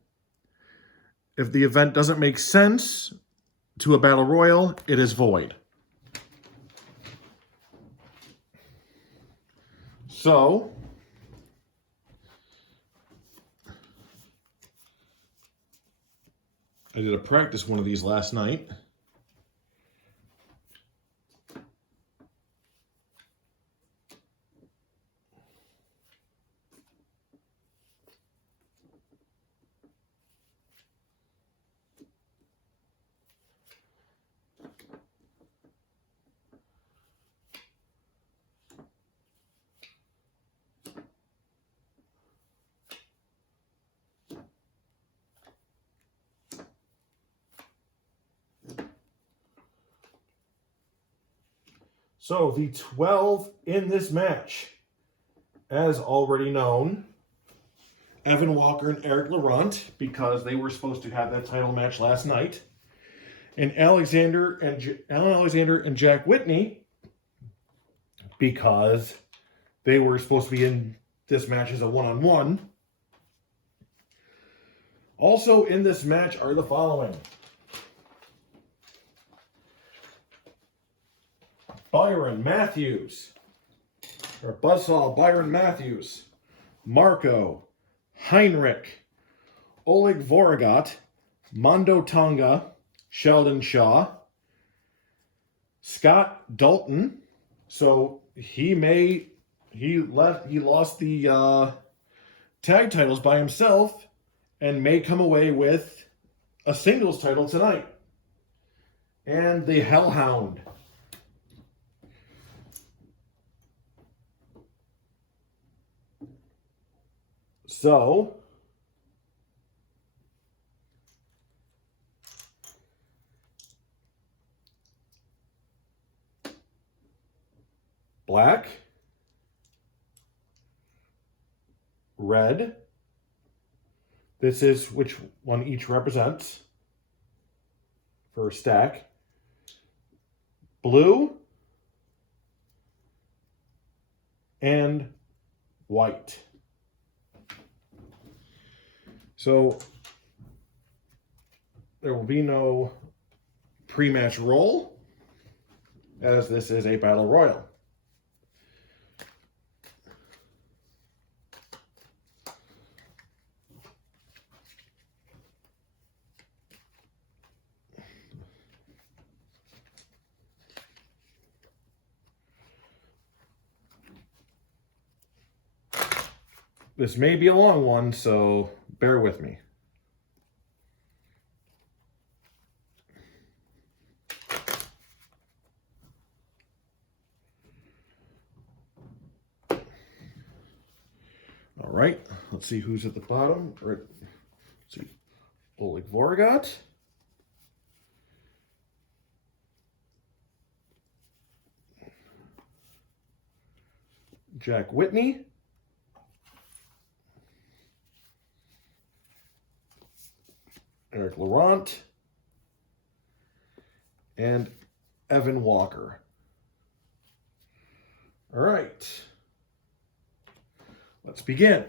If the event doesn't make sense to a battle royal, it is void. So, I did a practice one of these last night. So the 12 in this match, as already known, Evan Walker and Eric Laurent, because they were supposed to have that title match last night, and Alan Alexander and Jack Whitney, because they were supposed to be in this match as a one-on-one. Also in this match are the following: Byron Matthews, or Buzzsaw Byron Matthews, Marco, Heinrich, Oleg Vorogat, Mondo Tonga, Sheldon Shaw, Scott Dalton. So he lost the tag titles by himself and may come away with a singles title tonight. And the Hellhound. So, black, red, this is which one each represents for a stack, blue, and white. So there will be no pre-match roll, as this is a battle royal. This may be a long one, so bear with me. All right, let's see who's at the bottom. Let's see, Oleg Vorogat, Jack Whitney, Eric Laurent, and Evan Walker. All right, let's begin.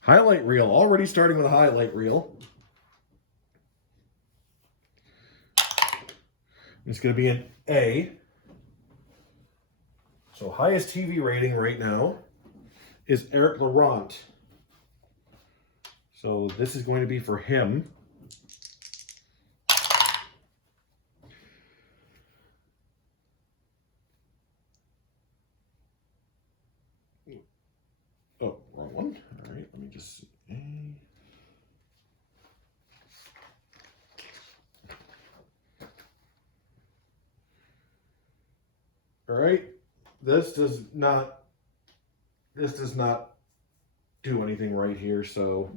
Highlight reel, already starting with a highlight reel. It's going to be an A. So highest TV rating right now is Eric Laurent. So this is going to be for him. All right. This does not do anything right here, so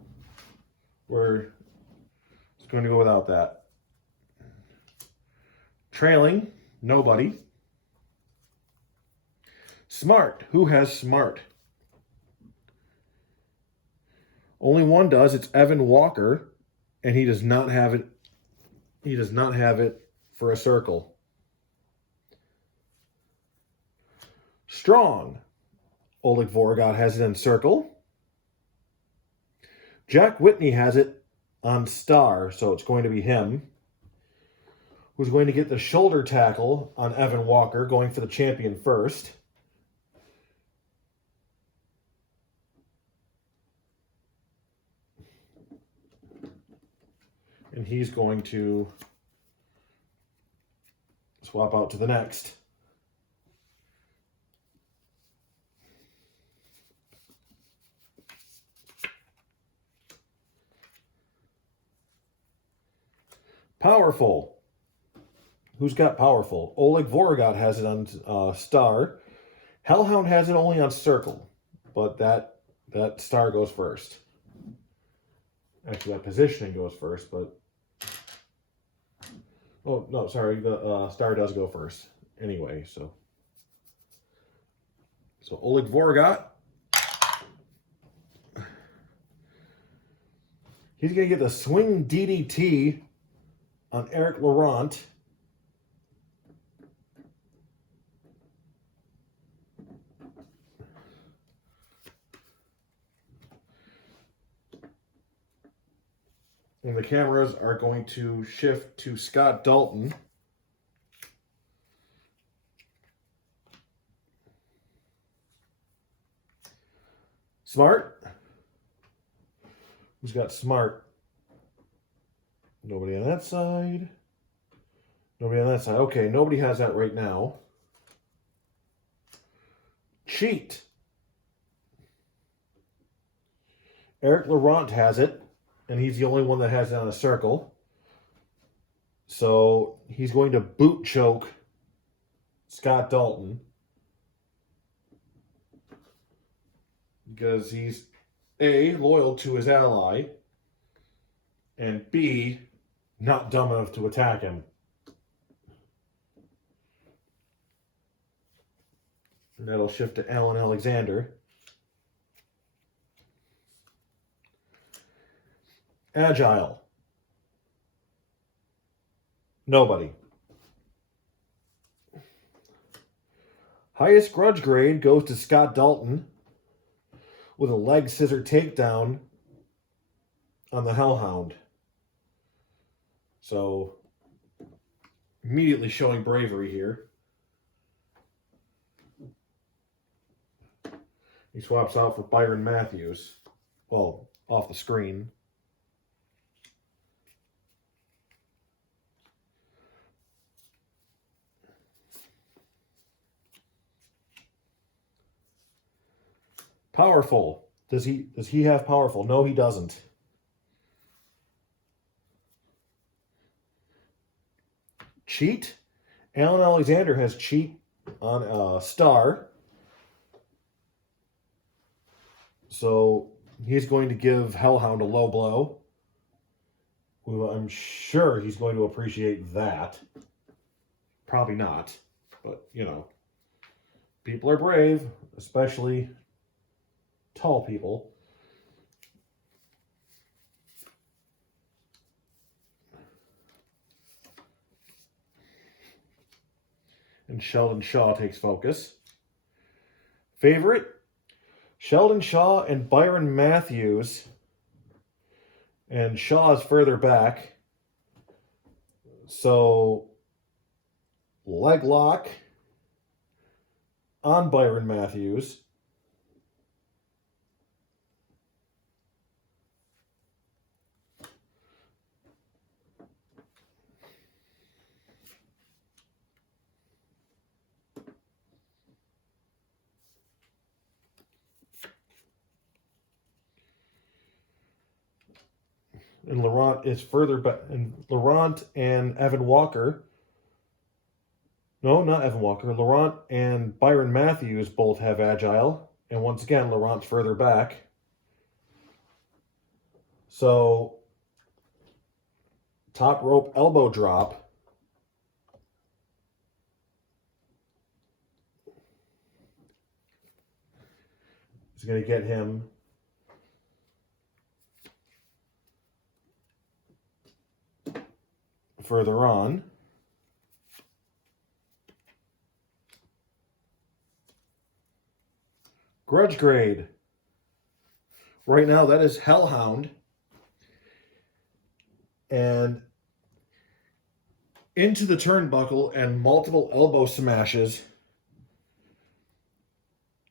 we're just going to go without that. Trailing, nobody. Smart, who has smart? Only one does, it's Evan Walker, and he does not have it. He does not have it for a circle. Strong, Oleg Vorogod has it in circle. Jack Whitney has it on star, so it's going to be him, who's going to get the shoulder tackle on Evan Walker, going for the champion first. And he's going to swap out to the next. Powerful. Who's got powerful? Oleg Vorogod has it on star. Hellhound has it only on circle, but that star goes first. Actually, that positioning goes first, but... Oh, no, sorry. The star does go first. Anyway, so Oleg Vorogod. He's going to get the swing DDT on Eric Laurent. And the cameras are going to shift to Scott Dalton. Smart. Who's got smart? Nobody on that side. Nobody on that side. Okay, nobody has that right now. Cheat. Eric Laurent has it, and he's the only one that has it on a circle. So he's going to boot choke Scott Dalton because he's A, loyal to his ally, and B, not dumb enough to attack him. And that'll shift to Alan Alexander. Agile. Nobody. Highest grudge grade goes to Scott Dalton with a leg scissor takedown on the Hellhound. So, immediately showing bravery here. He swaps out for Byron Matthews. Well, off the screen. Powerful. Does he have powerful? No, he doesn't. Cheat. Alan Alexander has cheat on star. So he's going to give Hellhound a low blow. Well, I'm sure he's going to appreciate that. Probably not. But, you know, people are brave, especially tall people. And Sheldon Shaw takes focus. Favorite? Sheldon Shaw and Byron Matthews. And Shaw is further back. So, leg lock on Byron Matthews. And Laurent is further back. And Laurent and Evan Walker No, not Evan Walker. Laurent and Byron Matthews both have agile. And once again, Laurent's further back. So, top rope elbow drop. Is going to get him further on. Grudge grade. Right now, that is Hellhound. And into the turnbuckle and multiple elbow smashes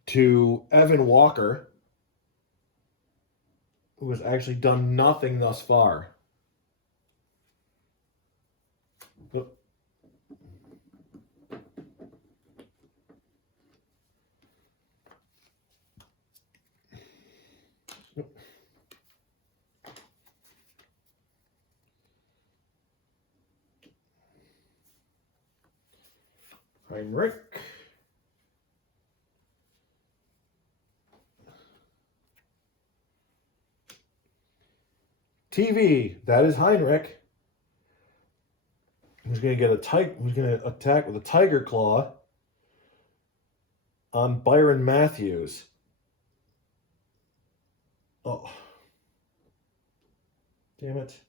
to Evan Walker, who has actually done nothing thus far. Heinrich. TV, that is Heinrich. Who's going to get who's going to attack with a tiger claw on Byron Matthews. Oh. Damn it.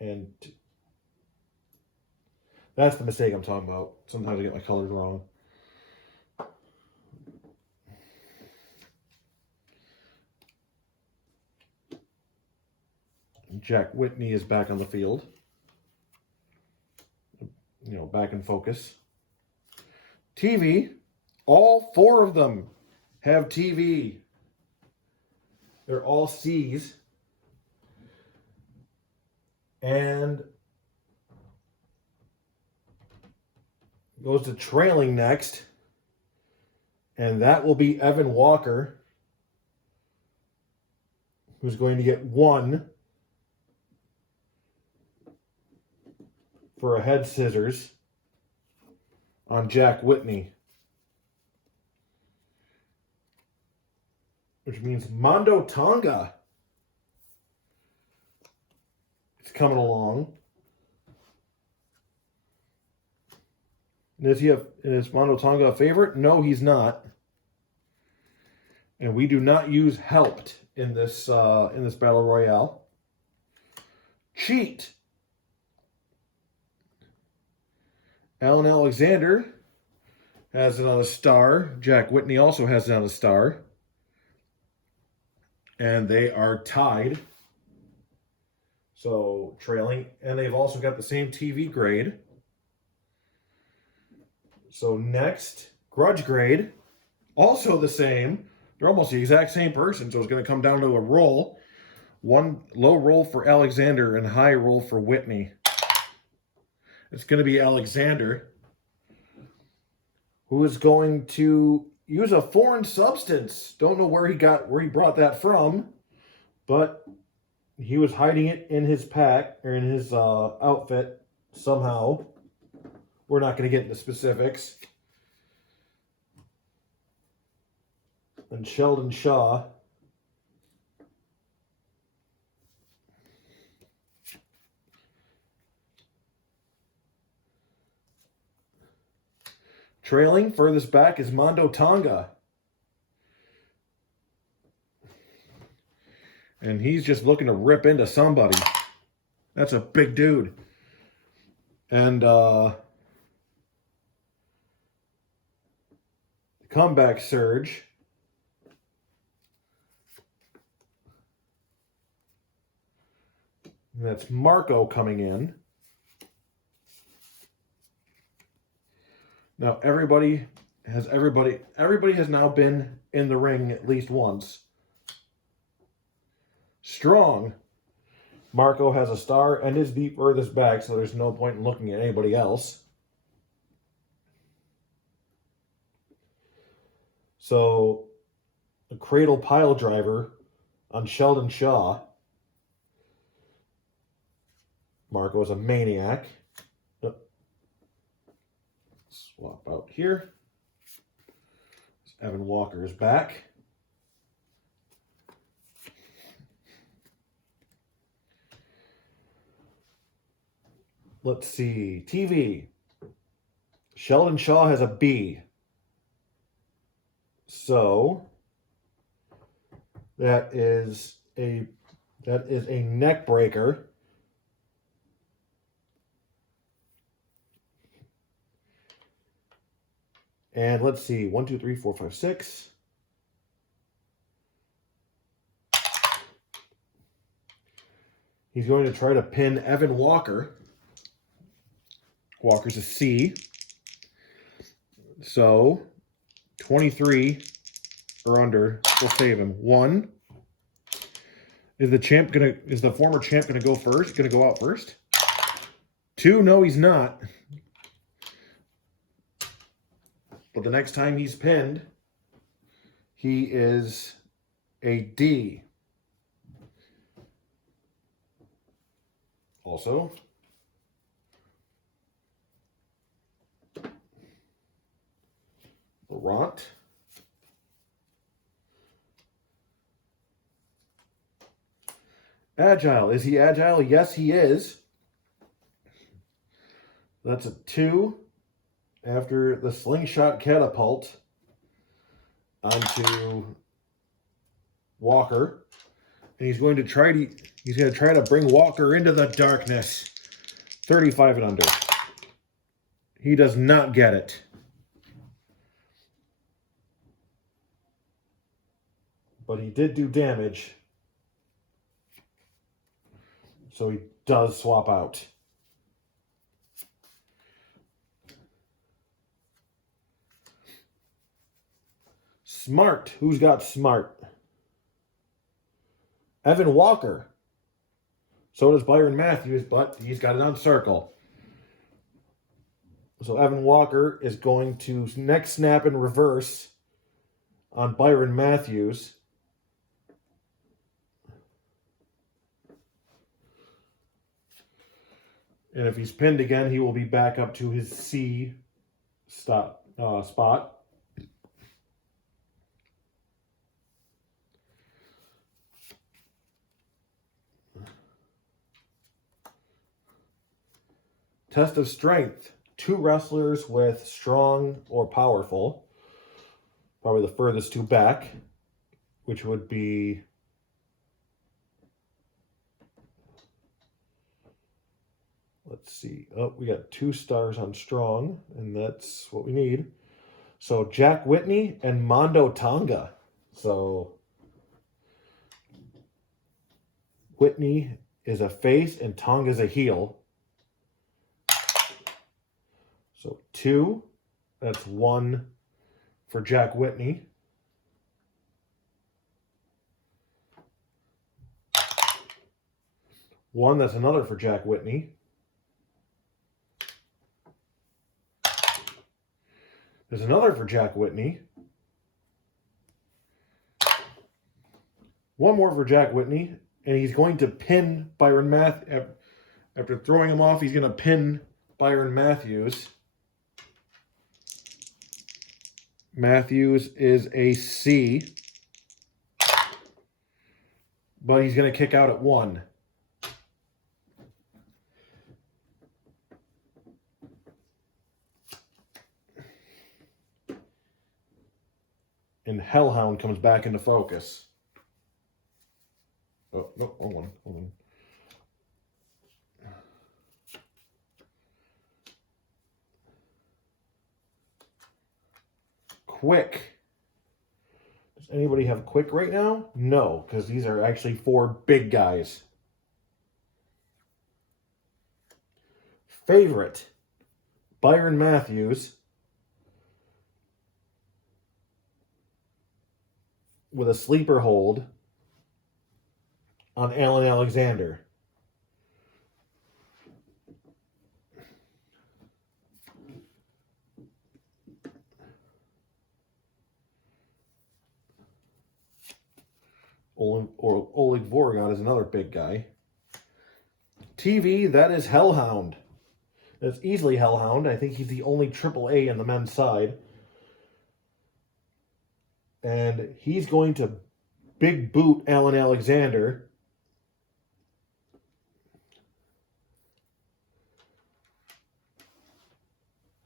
And that's the mistake I'm talking about. Sometimes I get my colors wrong. Jack Whitney is back on the field. You know, back in focus. TV. All four of them have TV. They're all C's. And goes to trailing next. And that will be Evan Walker, who's going to get one for a head scissors on Jack Whitney. Which means Mondo Tonga is coming along. And is Mondo Tonga a favorite? No, he's not. And we do not use helped in this battle royale. Cheat. Alan Alexander has it on a star. Jack Whitney also has it on a star. And they are tied. So trailing. And they've also got the same TV grade. So next, grudge grade. Also the same. They're almost the exact same person. So it's going to come down to a roll. One low roll for Alexander and high roll for Whitney. It's going to be Alexander, who is going to use a foreign substance. Don't know where he brought that from, but he was hiding it in his pack or in his outfit somehow. We're not going to get into specifics. And Sheldon Shaw. Trailing furthest back is Mondo Tonga. And he's just looking to rip into somebody. That's a big dude. And comeback surge. And that's Marco coming in. Now everybody has now been in the ring at least once. Strong. Marco has a star and is the furthest back, so there's no point in looking at anybody else. So, a cradle pile driver on Sheldon Shaw. Marco is a maniac. Swap out here. Evan Walker is back. Let's see. TV. Sheldon Shaw has a B. So that is a neck breaker. And let's see. 1, 2, 3, 4, 5, 6. He's going to try to pin Evan Walker. Walker's a C. So 23 or under will save him. 1. Is the former champ gonna go first? Gonna go out first? 2, no, he's not. But the next time he's pinned, he is a D. Also, Laurent. Agile. Is he agile? Yes, he is. That's a 2 after the slingshot catapult onto Walker. And he's going to try to bring Walker into the darkness. 35 and under. He does not get it. But he did do damage. So he does swap out. Smart. Who's got smart? Evan Walker. So does Byron Matthews, but he's got it on circle. So Evan Walker is going to neck snap in reverse on Byron Matthews. And if he's pinned again, he will be back up to his C spot. Test of strength. 2 wrestlers with strong or powerful. Probably the furthest 2 back, which would be let's see. Oh, we got 2 stars on strong, and that's what we need. So Jack Whitney and Mondo Tonga. So Whitney is a face and Tonga's a heel. So 2, that's 1 for Jack Whitney. One, that's another for Jack Whitney. There's another for Jack Whitney. One more for Jack Whitney, and he's going to pin Byron Matthews. After throwing him off, he's going to pin Byron Matthews. Matthews is a C, but he's going to kick out at 1. And Hellhound comes back into focus. Oh, no, hold on. Quick. Does anybody have Quick right now? No, because these are actually 4 big guys. Favorite. Byron Matthews. With a sleeper hold on Alan Alexander. Oleg Vorgod is another big guy. TV, that is Hellhound. It's easily Hellhound. I think he's the only AAA in the men's side. And he's going to big boot Alan Alexander.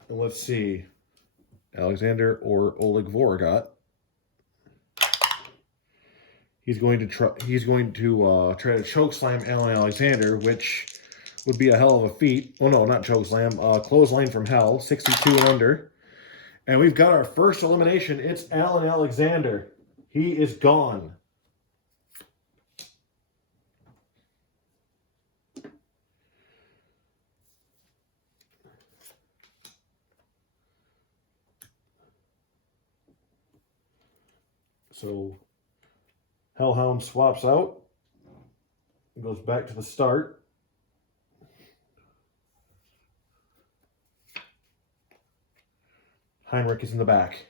And let's see. Alexander or Oleg Vorogot. He's going to try to chokeslam Alan Alexander, which would be a hell of a feat. Oh no, not chokeslam. Clothesline from hell, 62 and under. And we've got our first elimination. It's Alan Alexander. He is gone. So Hellhound swaps out and goes back to the start. Heinrich is in the back.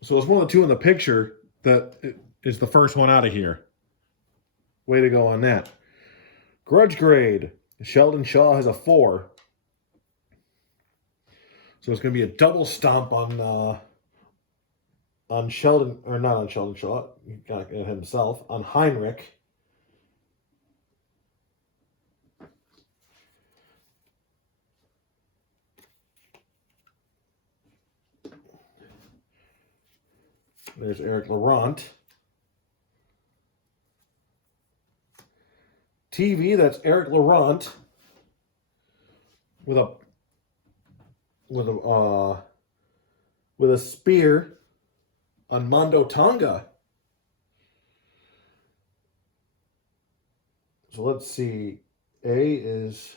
So it's one of the two in the picture that is the first one out of here. Way to go on that. Grudge grade. Sheldon Shaw has a 4. So it's going to be a double stomp on Sheldon, or not on Sheldon Shaw, he got it himself, on Heinrich. There's Eric Laurent. TV, that's Eric Laurent with a spear on Mondo Tonga. So let's see. A is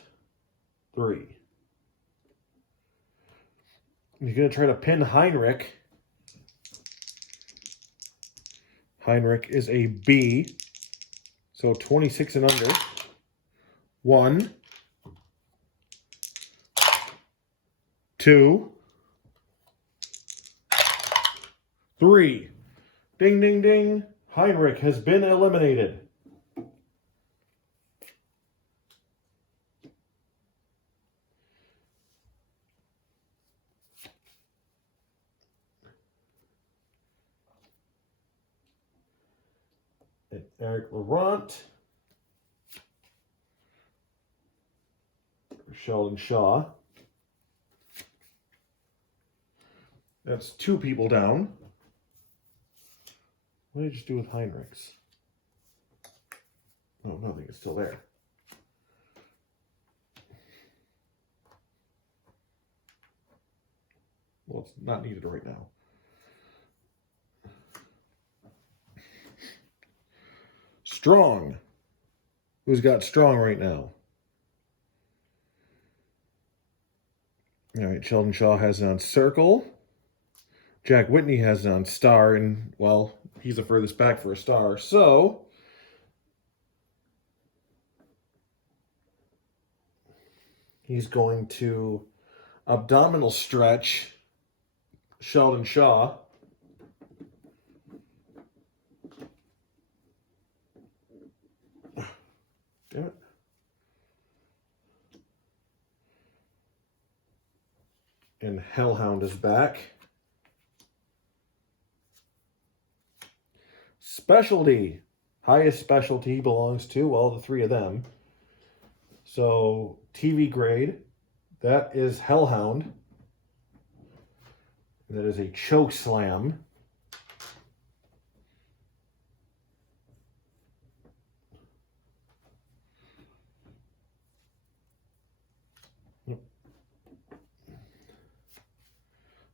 3. He's going to try to pin Heinrich. Heinrich is a B. So 26 and under. 1, 2, 3. Ding, ding, ding. Heinrich has been eliminated. And Eric Laurent. Sheldon Shaw. That's 2 people down. What did I just do with Heinrichs? Oh, nothing is still there. Well, it's not needed right now. Strong. Who's got Strong right now? All right, Sheldon Shaw has it on Circle. Jack Whitney has it on Star, and, well, he's the furthest back for a Star. So, he's going to abdominal stretch Sheldon Shaw. Damn it. And Hellhound is back. Specialty. Highest specialty belongs to, well, the 3 of them. So, TV grade. That is Hellhound. That is a choke slam.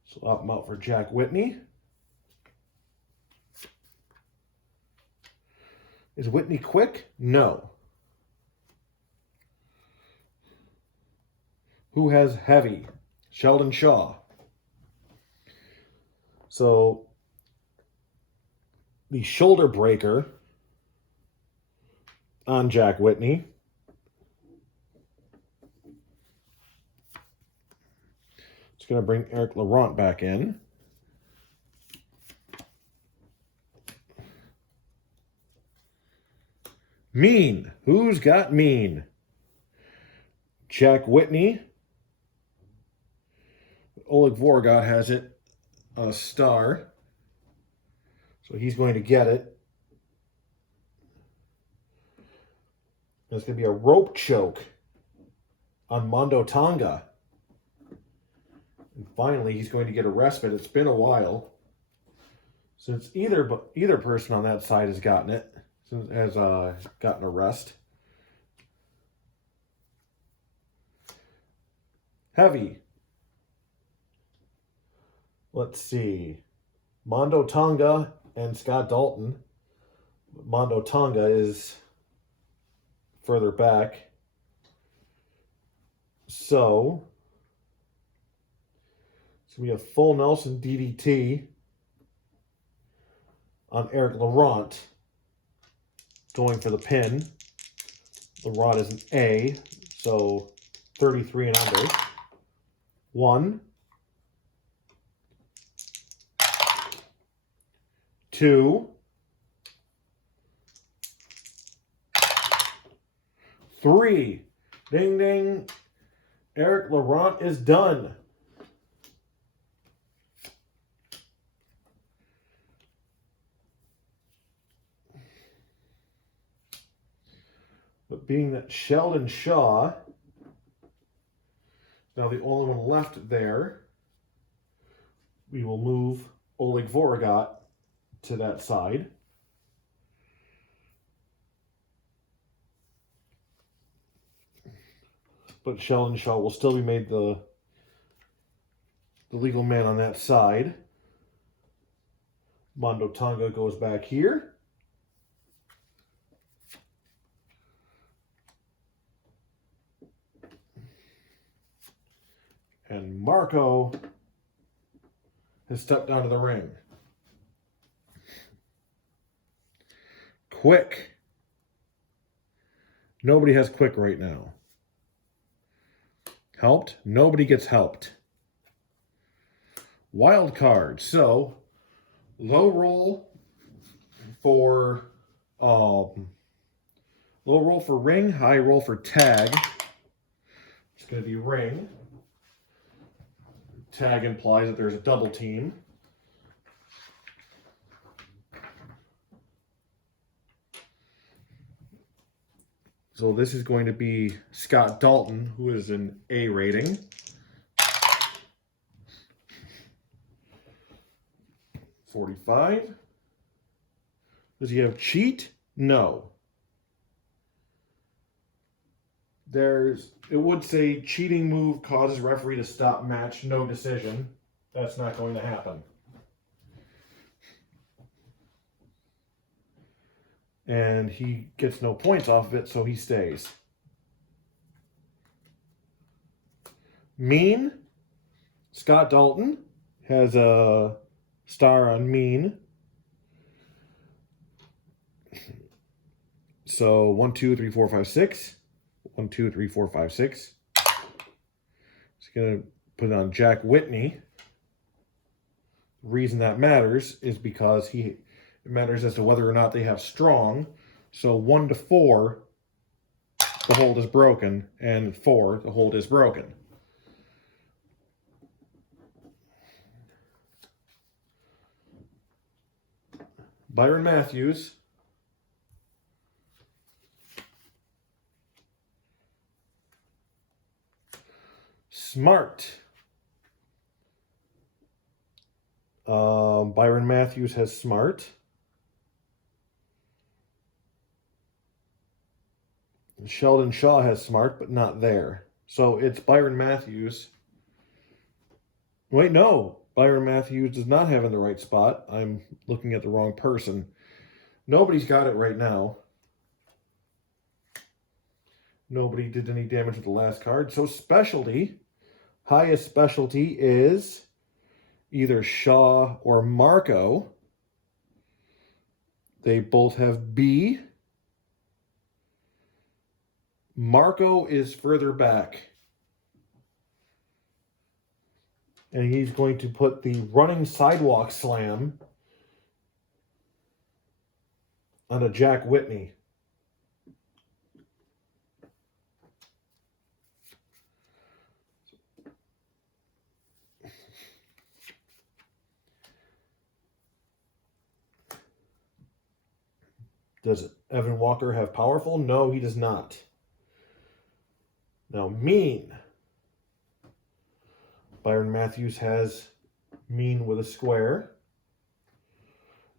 Swap him out for Jack Whitney. Is Whitney quick? No. Who has heavy? Sheldon Shaw. So, the shoulder breaker on Jack Whitney. It's going to bring Eric Laurent back in. Mean. Who's got mean? Jack Whitney. Oleg Vorgot has it, a star. So he's going to get it. There's going to be a rope choke on Mondo Tonga. And finally, he's going to get a respite. It's been a while since either person on that side has gotten it, has gotten a rest. Heavy. Let's see. Mondo Tonga and Scott Dalton. Mondo Tonga is further back. So we have full Nelson DDT on Eric Laurent going for the pin. Laurent is an A, so 33 and under. 1, 2, 3. Ding, ding. Eric Laurent is done. But being that Sheldon Shaw is now the only one left there, we will move Oleg Vorgot to that side. But Sheldon Shaw will still be made the legal man on that side. Mondo Tonga goes back here. And Marco has stepped down to the ring. Quick. Nobody has quick right now. Helped? Nobody gets helped. Wild card. So, low roll for ring, high roll for tag. It's going to be ring. Tag implies that there's a double team. So this is going to be Scott Dalton, who is an A rating. $45. Does he have cheat? No. It would say cheating move causes referee to stop match, no decision. That's not going to happen. And he gets no points off of it, so he stays. Mean. Scott Dalton has a star on mean. So 1, 2, 3, 4, 5, 6. 1, 2, 3, 4, 5, 6. He's going to put it on Jack Whitney. The reason that matters is because it matters as to whether or not they have strong. So 1 to 4, the hold is broken, and 4, the hold is broken. Byron Matthews. Smart. Byron Matthews has smart. Sheldon Shaw has smart, but not there. So it's Byron Matthews. Wait, no. Byron Matthews does not have in the right spot. I'm looking at the wrong person. Nobody's got it right now. Nobody did any damage with the last card. So specialty. Highest specialty is either Shaw or Marco. They both have B. Marco is further back. And he's going to put the running sidewalk slam on a Jack Whitney. Does Evan Walker have powerful? No, he does not. Now, mean. Byron Matthews has mean with a square.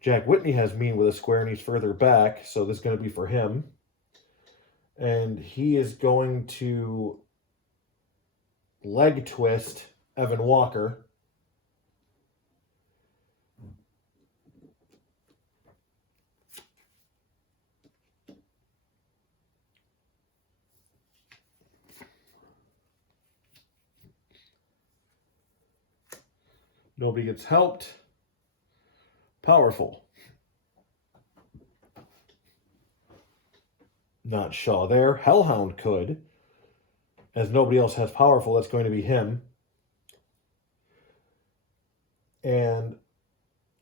Jack Whitney has mean with a square, and he's further back, so this is going to be for him. And he is going to leg twist Evan Walker. Nobody gets helped. Powerful. Not Shaw there. Hellhound could. As nobody else has powerful, that's going to be him. And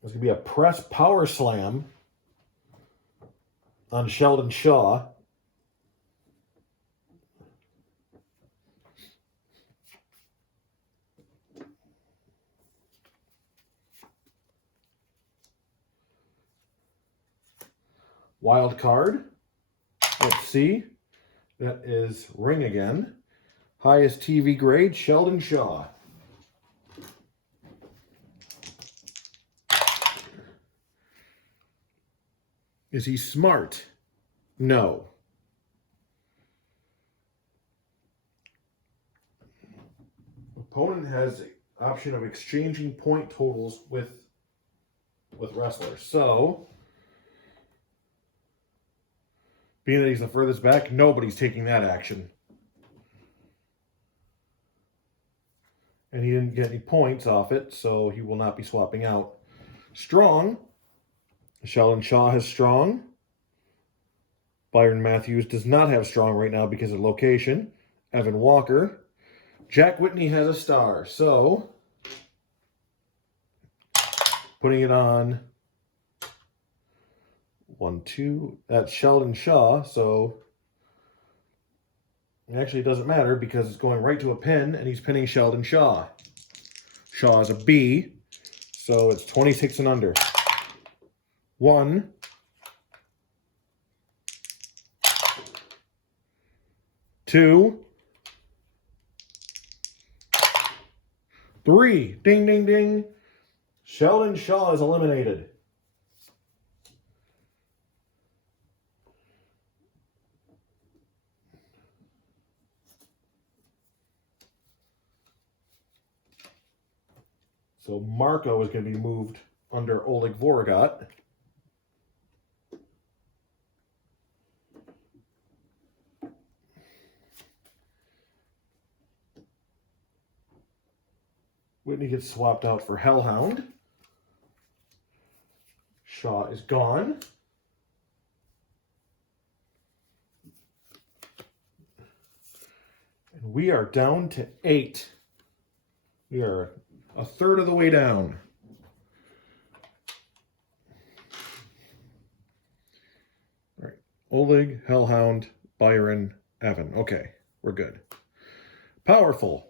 there's going to be a press power slam on Sheldon Shaw. Wild card. Let's see. That is ring again. Highest TV grade, Sheldon Shaw. Is he smart? No. Opponent has the option of exchanging point totals with wrestlers. So, being that he's the furthest back, nobody's taking that action. And he didn't get any points off it, so he will not be swapping out. Strong. Sheldon Shaw has strong. Byron Matthews does not have strong right now because of location. Evan Walker. Jack Whitney has a star. So, putting it on 1, 2. That's Sheldon Shaw. So, it actually doesn't matter because it's going right to a pin, and he's pinning Sheldon Shaw. Shaw is a B. So, it's 26 and under. 1, 2, 3. Ding, ding, ding. Sheldon Shaw is eliminated. So Marco is going to be moved under Oleg Vorogat. Whitney gets swapped out for Hellhound. Shaw is gone. And we are down to 8. We are a third of the way down. All right. Oleg, Hellhound, Byron, Evan. Okay, we're good. Powerful.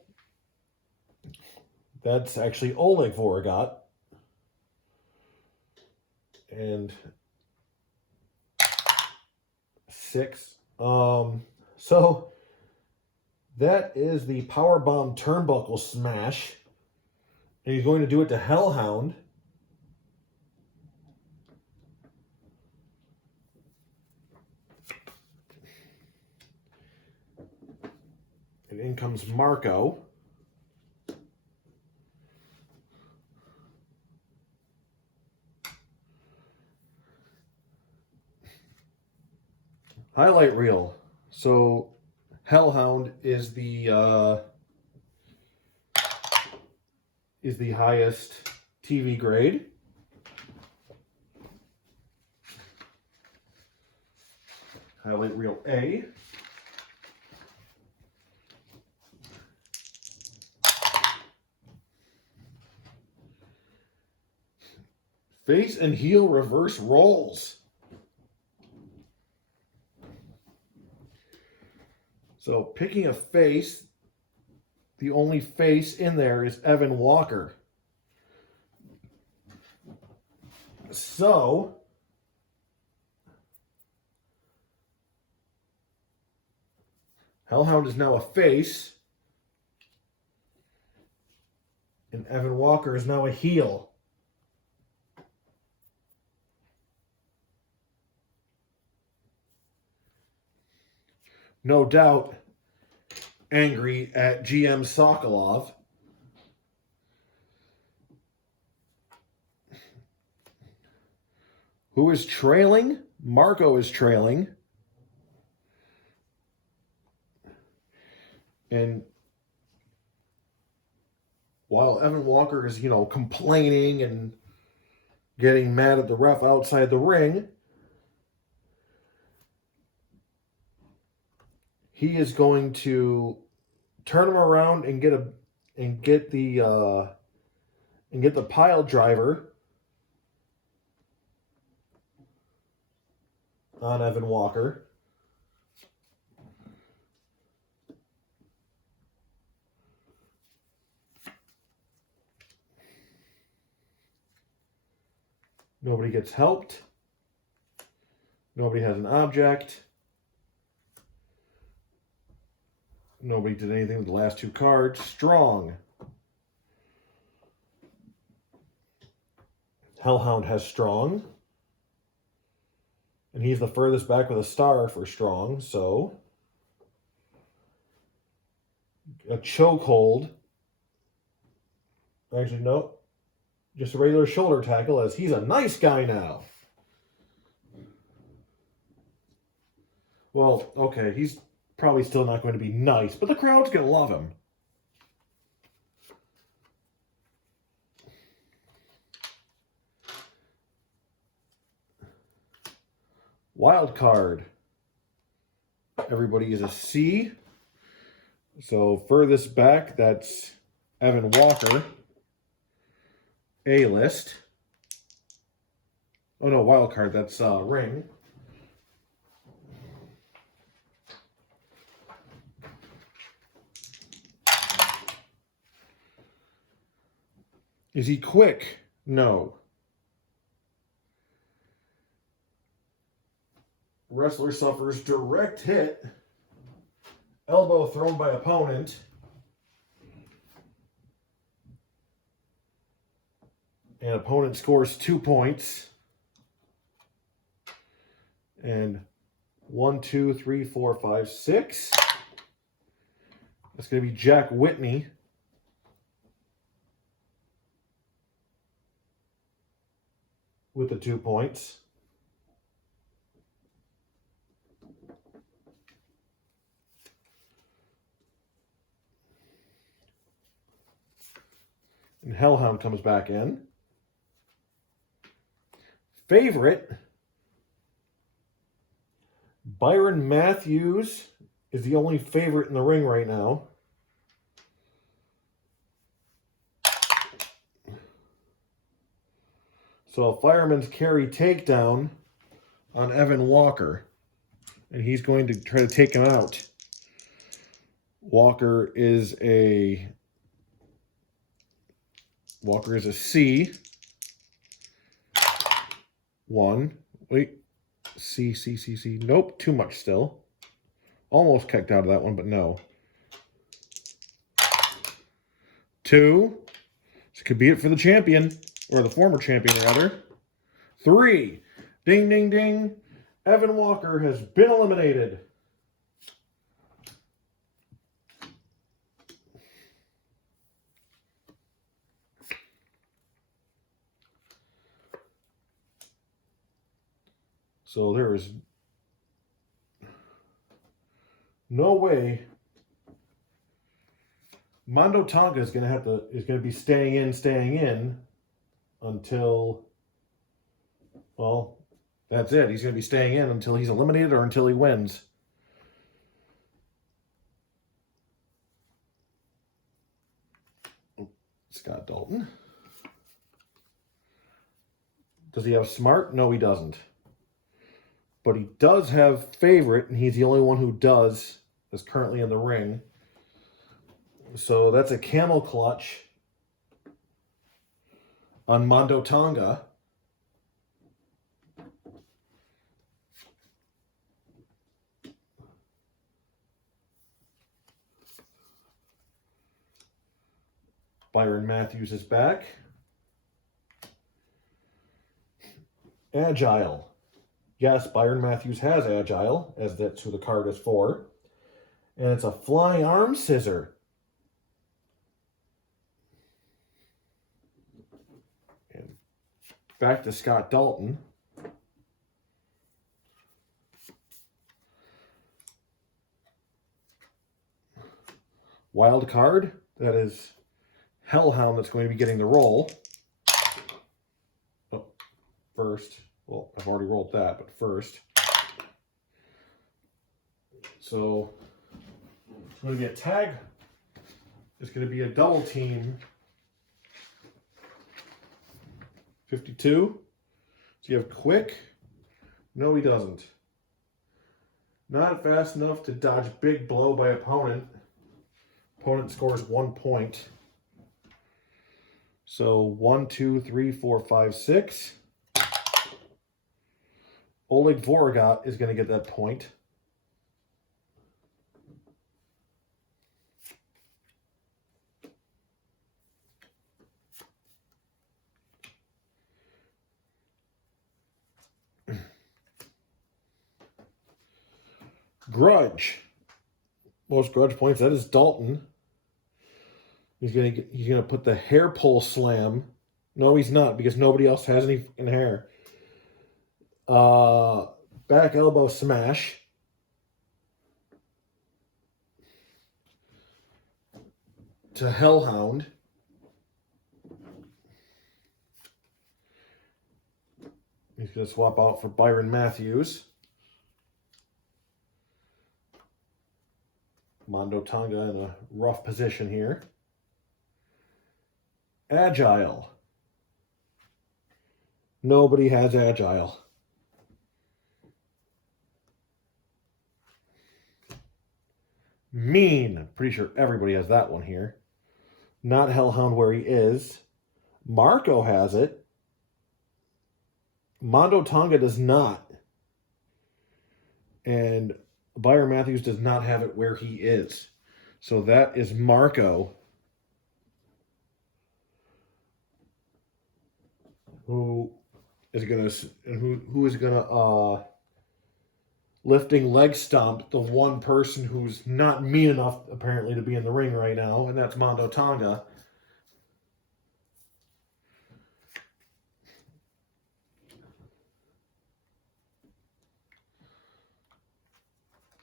That's actually Oleg Vorogat. And 6. So that is the Powerbomb Turnbuckle Smash. And he's going to do it to Hellhound. And in comes Marco. Highlight reel. So Hellhound is the highest TV grade. Highlight reel A. Face and heel reverse rolls. So picking a face, the only face in there is Evan Walker. So Hellhound is now a face. And Evan Walker is now a heel. No doubt angry at GM Sokolov. Who is trailing? Marco is trailing. And while Evan Walker is, complaining and getting mad at the ref outside the ring, he is going to turn him around and get the pile driver on Evan Walker. Nobody gets helped. Nobody has an object. Nobody did anything with the last two cards. Strong. Hellhound has strong. And he's the furthest back with a star for strong, so a chokehold. Actually, no. Just a regular shoulder tackle, as he's a nice guy now. Well, okay, he's probably still not going to be nice, but the crowd's going to love him. Wild card. Everybody is a C. So furthest back, that's Evan Walker. A-list. Oh no, wild card, that's Ring. Is he quick? No. Wrestler suffers direct hit. Elbow thrown by opponent. And opponent scores 2 points. And 1, 2, 3, 4, 5, 6. That's going to be Jack Whitney. With the 2 points. And Hellhound comes back in. Favorite. Byron Matthews is the only favorite in the ring right now. So a fireman's carry takedown on Evan Walker. And he's going to try to take him out. Walker is a C. 1. Wait. C. Nope, too much still. Almost kicked out of that one, but no. 2. This could be it for the champion. Or the former champion, rather. 3. Ding, ding, ding. Evan Walker has been eliminated. So there is no way Mondo Tonga is going to be staying in until, well, that's it. He's going to be staying in until he's eliminated or until he wins. Scott Dalton. Does he have smart? No, he doesn't. But he does have favorite, and he's the only one who does, that's currently in the ring. So that's a camel clutch on Mondo Tonga. Byron Matthews is back. Agile. Yes, Byron Matthews has Agile, as that's who the card is for. And it's a flying arm scissor. And back to Scott Dalton. Wild card, that is Hellhound that's going to be getting the roll. Oh, first. Well, I've already rolled that, but first. So, it's going to be a tag. It's going to be a double team. 52. So you have Quick. No, he doesn't. Not fast enough to dodge big blow by opponent. Opponent scores 1 point. So 1, 2, 3, 4, 5, 6. Oleg Vorogat is going to get that point. Grudge. Most grudge points. That is Dalton. He's gonna put the hair pull slam. No, he's not, because nobody else has any in hair. Back elbow smash. To Hellhound. He's gonna swap out for Byron Matthews. Mondo Tonga in a rough position here. Agile. Nobody has Agile. Mean. Pretty sure everybody has that one here. Not Hellhound where he is. Marco has it. Mondo Tonga does not. And Byron Matthews does not have it where he is. So that is Marco. Who is gonna lifting leg stomp the one person who's not mean enough apparently to be in the ring right now, and that's Mondo Tonga.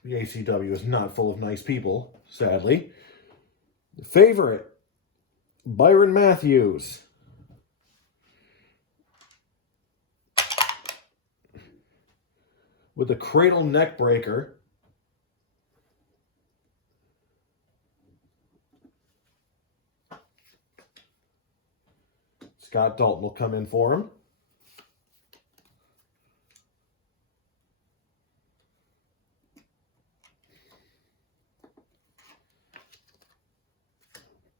The ACW is not full of nice people, sadly. The favorite, Byron Matthews. With a cradle neck breaker. Scott Dalton will come in for him.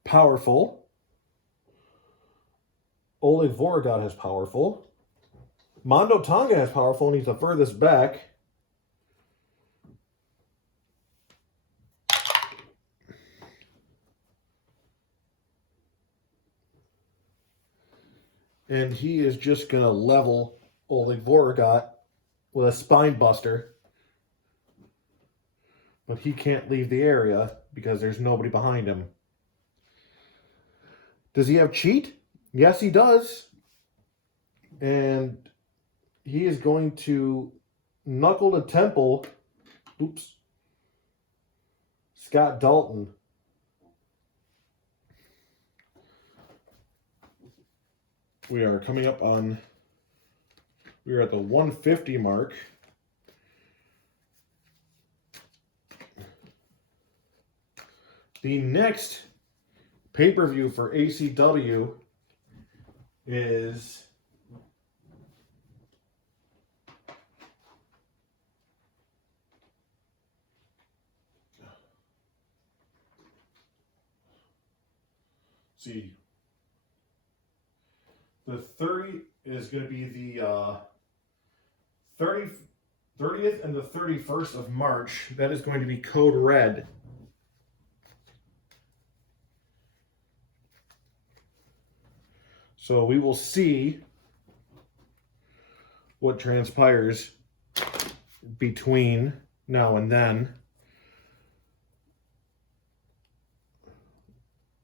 Powerful. Oleg Vorogat has powerful. Mondo Tonga has powerful, and he's the furthest back. And he is just going to level Oleg Vorogat with a spine buster. But he can't leave the area because there's nobody behind him. Does he have cheat? Yes, he does. And he is going to knuckle the temple. Oops. Scott Dalton. We are coming up on, we are at the 150 mark. The next pay-per-view for ACW is the 30 is going to be the 30th and the 31st of March. That is going to be Code Red. So we will see what transpires between now and then.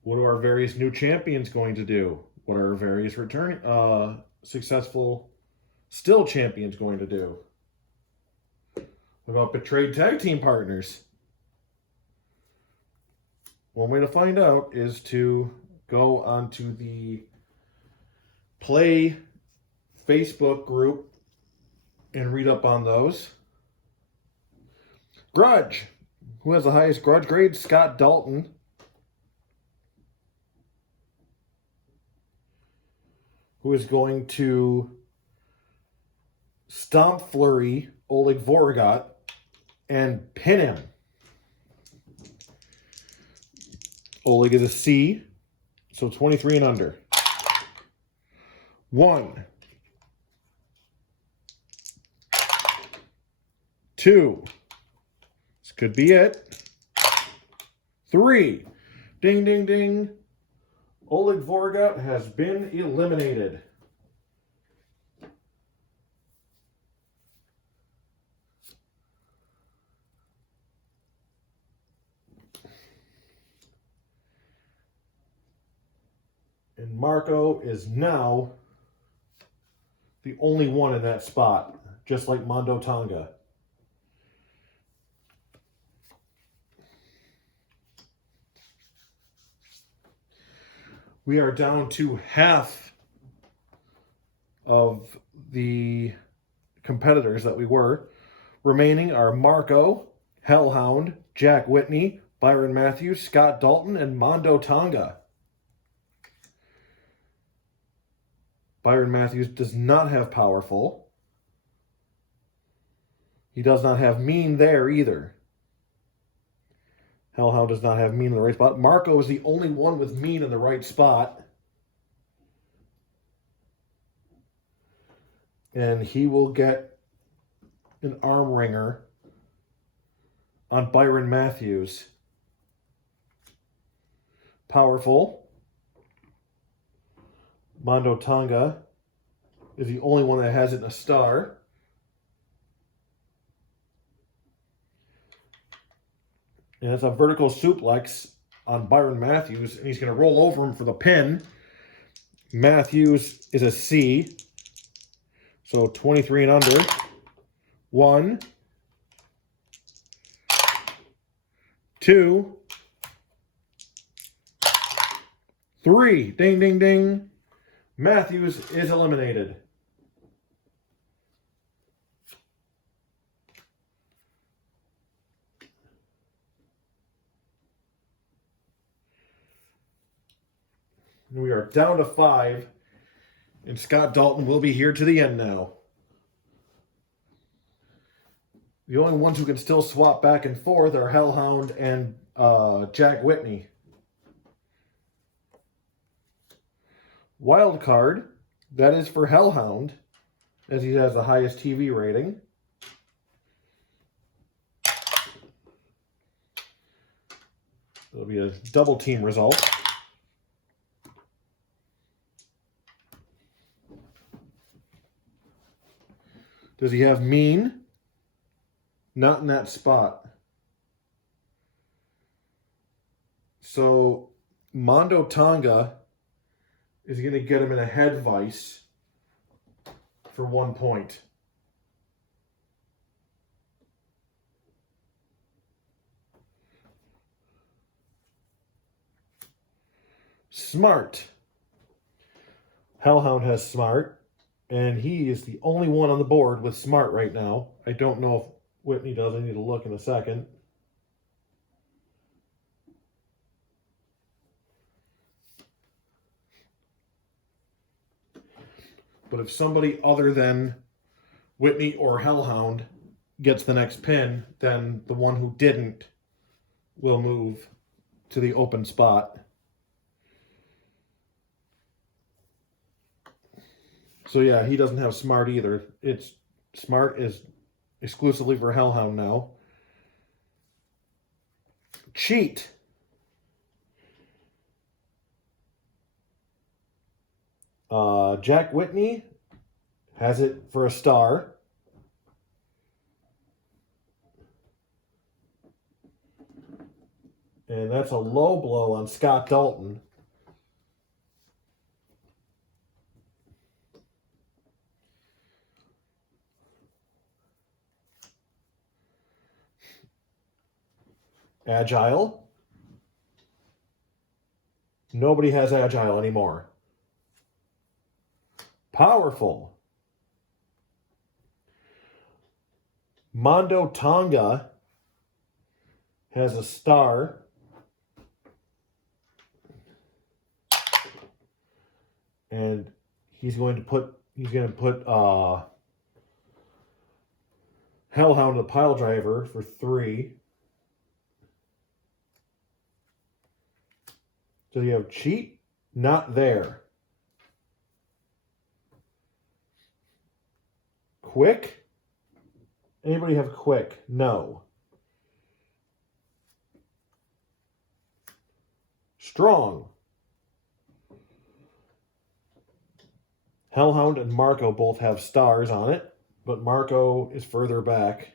What are our various new champions going to do? What are our various successful still champions going to do? What about betrayed tag team partners? One way to find out is to go onto the Plaay Facebook group and read up on those. Grudge. Who has the highest grudge grade? Scott Dalton. Who is going to stomp flurry Oleg Vorgat and pin him. Oleg is a C, so 23 and under. 1, 2, this could be it. 3, ding, ding, ding. Oleg Vorgat has been eliminated. And Marco is now the only one in that spot, just like Mondo Tonga. We are down to half of the competitors that we were. Remaining are Marco, Hellhound, Jack Whitney, Byron Matthews, Scott Dalton, and Mondo Tonga. Byron Matthews does not have Powerful. He does not have Mean there either. Hellhound does not have Mean in the right spot. Marco is the only one with Mean in the right spot. And he will get an arm wringer on Byron Matthews. Powerful. Mondo Tonga is the only one that has it in a star. And it's a vertical suplex on Byron Matthews, and he's going to roll over him for the pin. Matthews is a C, so 23 and under. 1, 2, 3. Ding, ding, ding. Matthews is eliminated. We are down to 5, and Scott Dalton will be here to the end now. The only ones who can still swap back and forth are Hellhound and Jack Whitney. Wild card, that is for Hellhound, as he has the highest TV rating. It'll be a double team result. Does he have Mean? Not in that spot. So Mondo Tonga is going to get him in a head vice for 1 point. Smart. Hellhound has Smart, and he is the only one on the board with Smart right now. I don't know if Whitney does. I need to look in a second. But if somebody other than Whitney or Hellhound gets the next pin, then the one who didn't will move to the open spot. So yeah, he doesn't have Smart either. Smart is exclusively for Hellhound now. Cheat. Jack Whitney has it for a star. And that's a low blow on Scott Dalton. Agile. Nobody has Agile anymore. Powerful. Mondo Tonga has a star. And he's going to put Hellhound the pile driver for 3. So you have cheat, not there. Quick? Anybody have quick? No. Strong. Hellhound and Marco both have stars on it, but Marco is further back.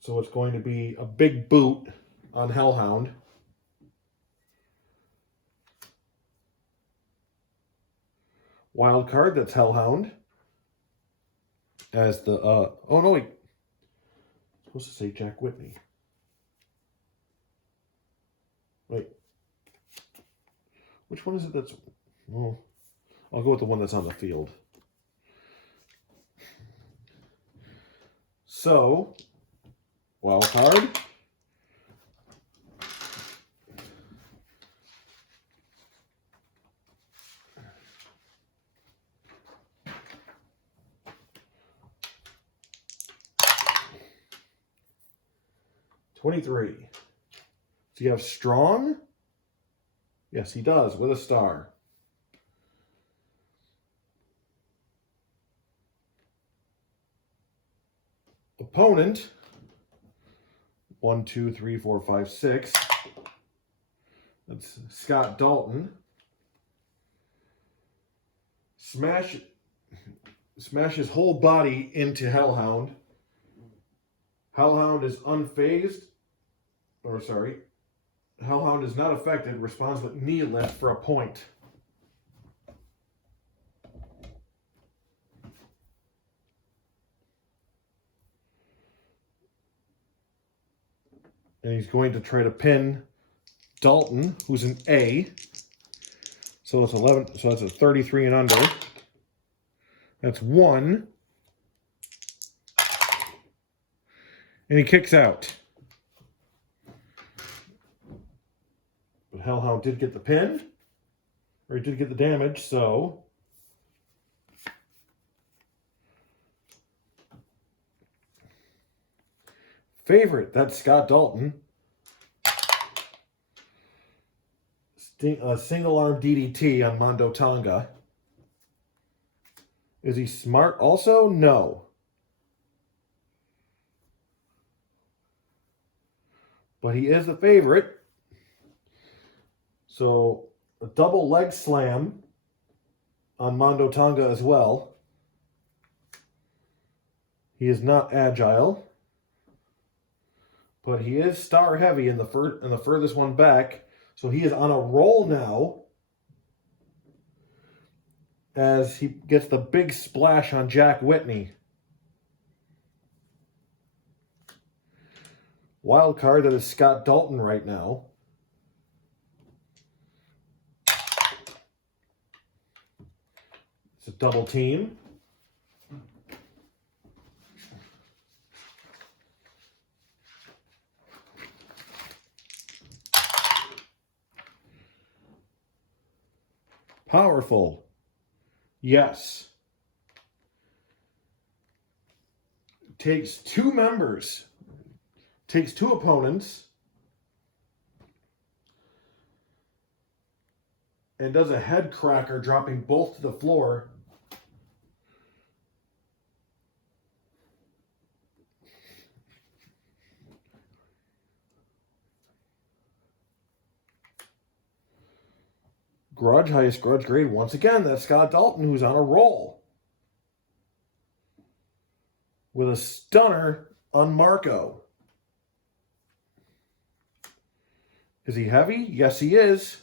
So it's going to be a big boot on Hellhound. Wild card, that's Hellhound. As the, oh no, wait. I'm supposed to say Jack Whitney. Wait. Which one is it that's, well, I'll go with the one that's on the field. So, wild card. $23. So you have strong? Yes, he does, with a star. Opponent. 1, 2, 3, 4, 5, 6. That's Scott Dalton. Smash his whole body into Hellhound. Hellhound is unfazed. Or sorry. Hellhound is not affected. Responds with knee lift for a point. And he's going to try to pin Dalton, who's an A. So it's 11. So that's a 33 and under. That's 1. And he kicks out. But Hellhound did get the pin. Or he did get the damage, so. Favorite, that's Scott Dalton. A single arm DDT on Mondo Tonga. Is he smart also? No. But he is the favorite. So a double leg slam on Mondo Tonga as well. He is not agile. But he is star heavy in the furthest one back. So he is on a roll now as he gets the big splash on Jack Whitney. Wild card, that is Scott Dalton right now. It's a double team. Powerful. Yes. Takes 2 members. Takes 2 opponents. And does a head cracker, dropping both to the floor. grudge, highest grudge grade. Once again, that's Scott Dalton, who's on a roll. With a stunner on Marco. Is he heavy? Yes, he is.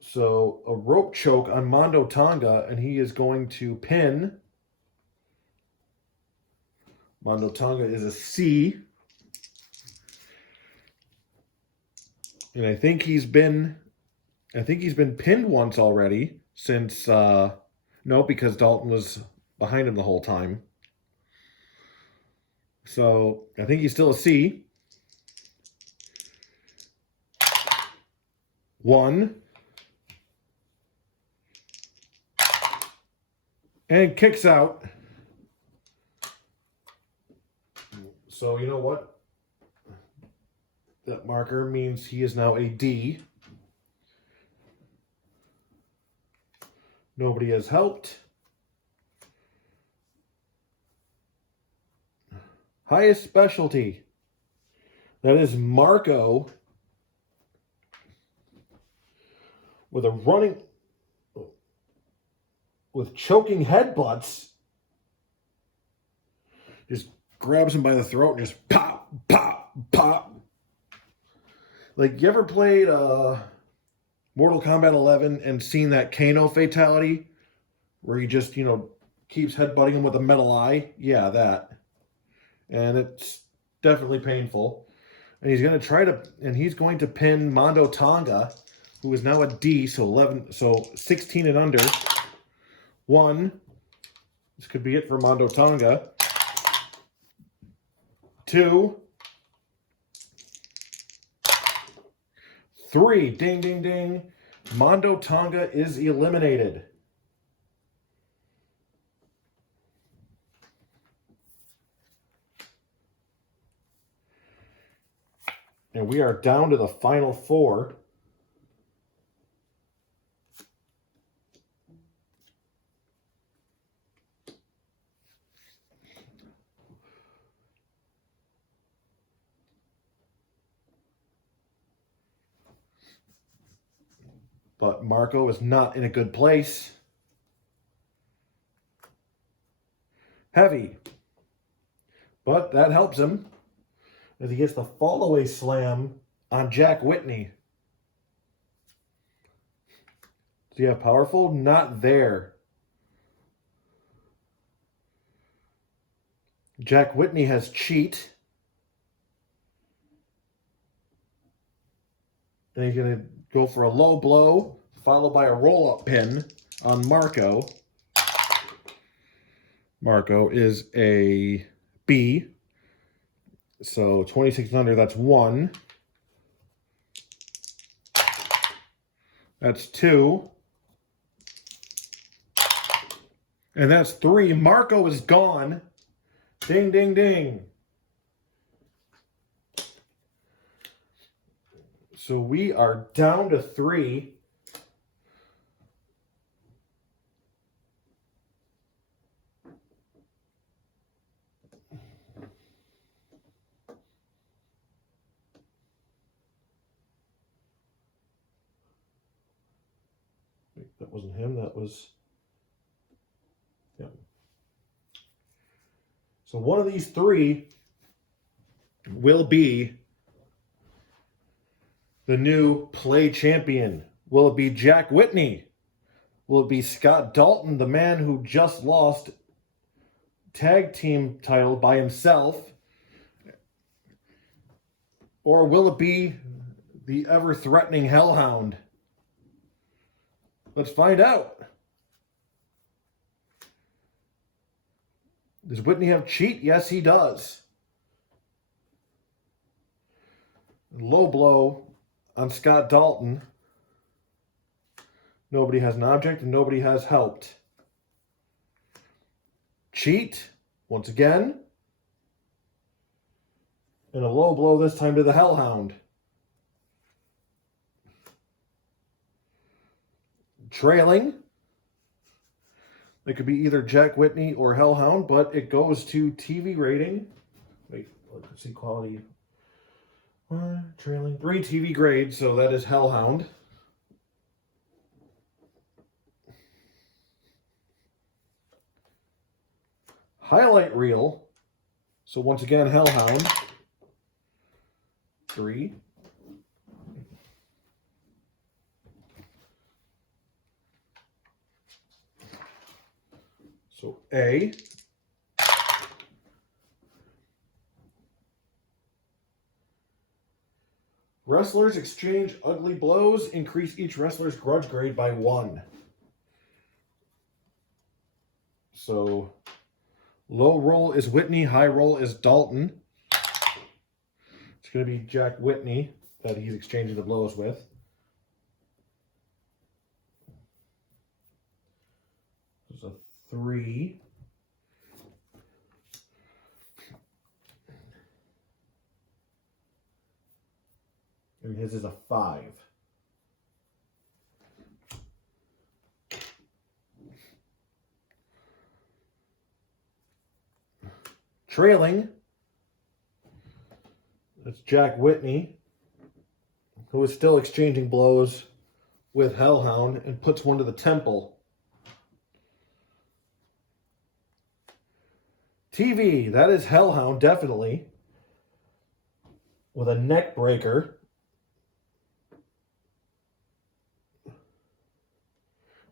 So a rope choke on Mondo Tonga, and he is going to pin. Mondo Tonga is a C. And I think he's been pinned once already since no, because Dalton was behind him the whole time. So I think he's still a C. 1. And kicks out. So you know what? That marker means he is now a D. Nobody has helped. Highest specialty. That is Marco with a running, with choking headbutts. Just grabs him by the throat and just pop, pop, pop. Like, you ever played Mortal Kombat 11 and seen that Kano fatality where he just, keeps headbutting him with a metal eye? Yeah, that. And it's definitely painful. And he's going to pin Mondo Tonga, who is now a D, so 16 and under. 1. This could be it for Mondo Tonga. 2. 3. Ding, ding, ding. Mondo Tonga is eliminated. And we are down to the final 4. But Marco is not in a good place. Heavy. But that helps him as he gets the fall-away slam on Jack Whitney. Does he have powerful? Not there. Jack Whitney has cheat. And he's going to go for a low blow, followed by a roll-up pin on Marco. Marco is a B. So 26 and under, that's 1. That's 2. And that's 3. Marco is gone. Ding, ding, ding. So we are down to 3. That wasn't him, that was him. So one of these 3 will be the new Plaay champion. Will it be Jack Whitney? Will it be Scott Dalton, the man who just lost tag team title by himself? Or will it be the ever-threatening Hellhound? Let's find out. Does Whitney have cheat? Yes, he does. Low blow on Scott Dalton. Nobody has an object and nobody has helped. Cheat, once again. And a low blow this time to the Hellhound. Trailing. It could be either Jack Whitney or Hellhound, but it goes to TV rating. Wait, let's see quality. Trailing 3 TV grade, so that is Hellhound. Highlight reel. So once again, Hellhound. 3. So A. Wrestlers exchange ugly blows. Increase each wrestler's grudge grade by 1. So low roll is Whitney. High roll is Dalton. It's going to be Jack Whitney that he's exchanging the blows with. There's a 3. And his is a 5. Trailing, that's Jack Whitney, who is still exchanging blows with Hellhound and puts one to the temple. TV, that is Hellhound, definitely, with a neck breaker.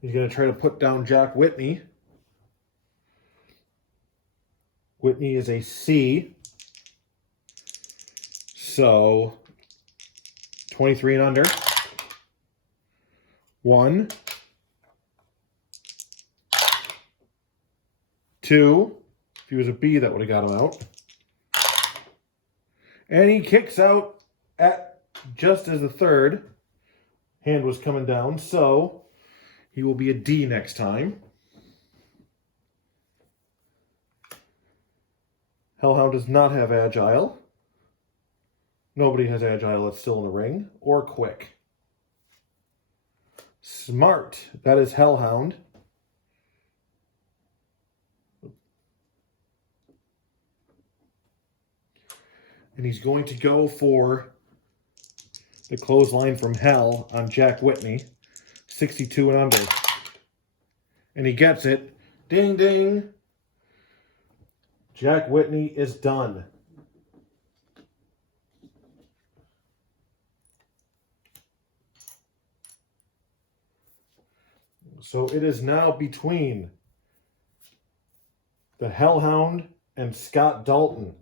He's going to try to put down Jack Whitney. Whitney is a C. So 23 and under. 1. 2. If he was a B, that would have got him out. And he kicks out at just as the third hand was coming down. So he will be a D next time. Hellhound does not have agile. Nobody has agile that's still in the ring. Or quick. Smart. That is Hellhound. And he's going to go for the clothesline from Hell on Jack Whitney. 62 and under. And he gets it. Ding, ding. Jack Whitney is done. So it is now between the Hellhound and Scott Dalton.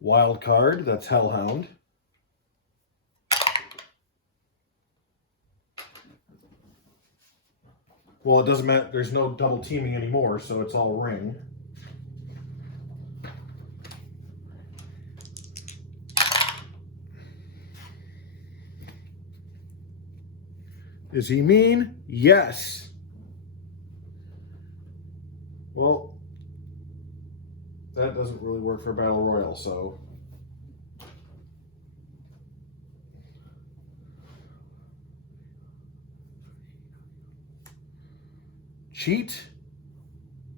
Wild card, that's Hellhound. Well, it doesn't matter. There's no double teaming anymore, so it's all ring. Is he mean? Yes. Well, that doesn't really work for Battle Royal, so. Cheat.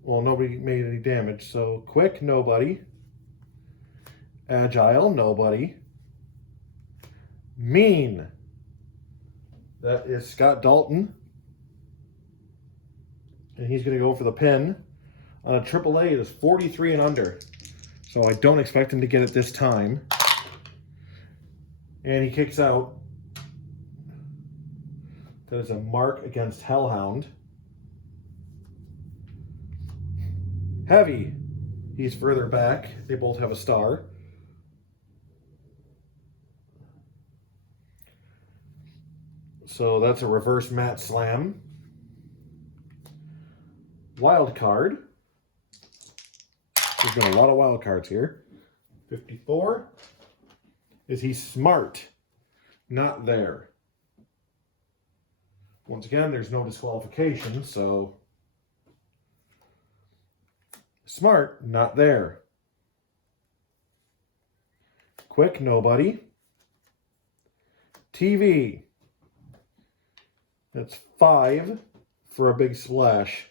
Well, nobody made any damage, so quick, nobody. Agile, nobody. Mean. That is Scott Dalton. And he's going to go for the pin. On a AAA, it is 43 and under. So I don't expect him to get it this time. And he kicks out. That is a mark against Hellhound. Heavy. He's further back. They both have a star. So that's a reverse mat slam. Wild card. There's been a lot of wild cards here. 54. Is he smart? Not there. Once again, there's no disqualification, so smart, not there. Quick, nobody. TV. That's 5 for a big splash.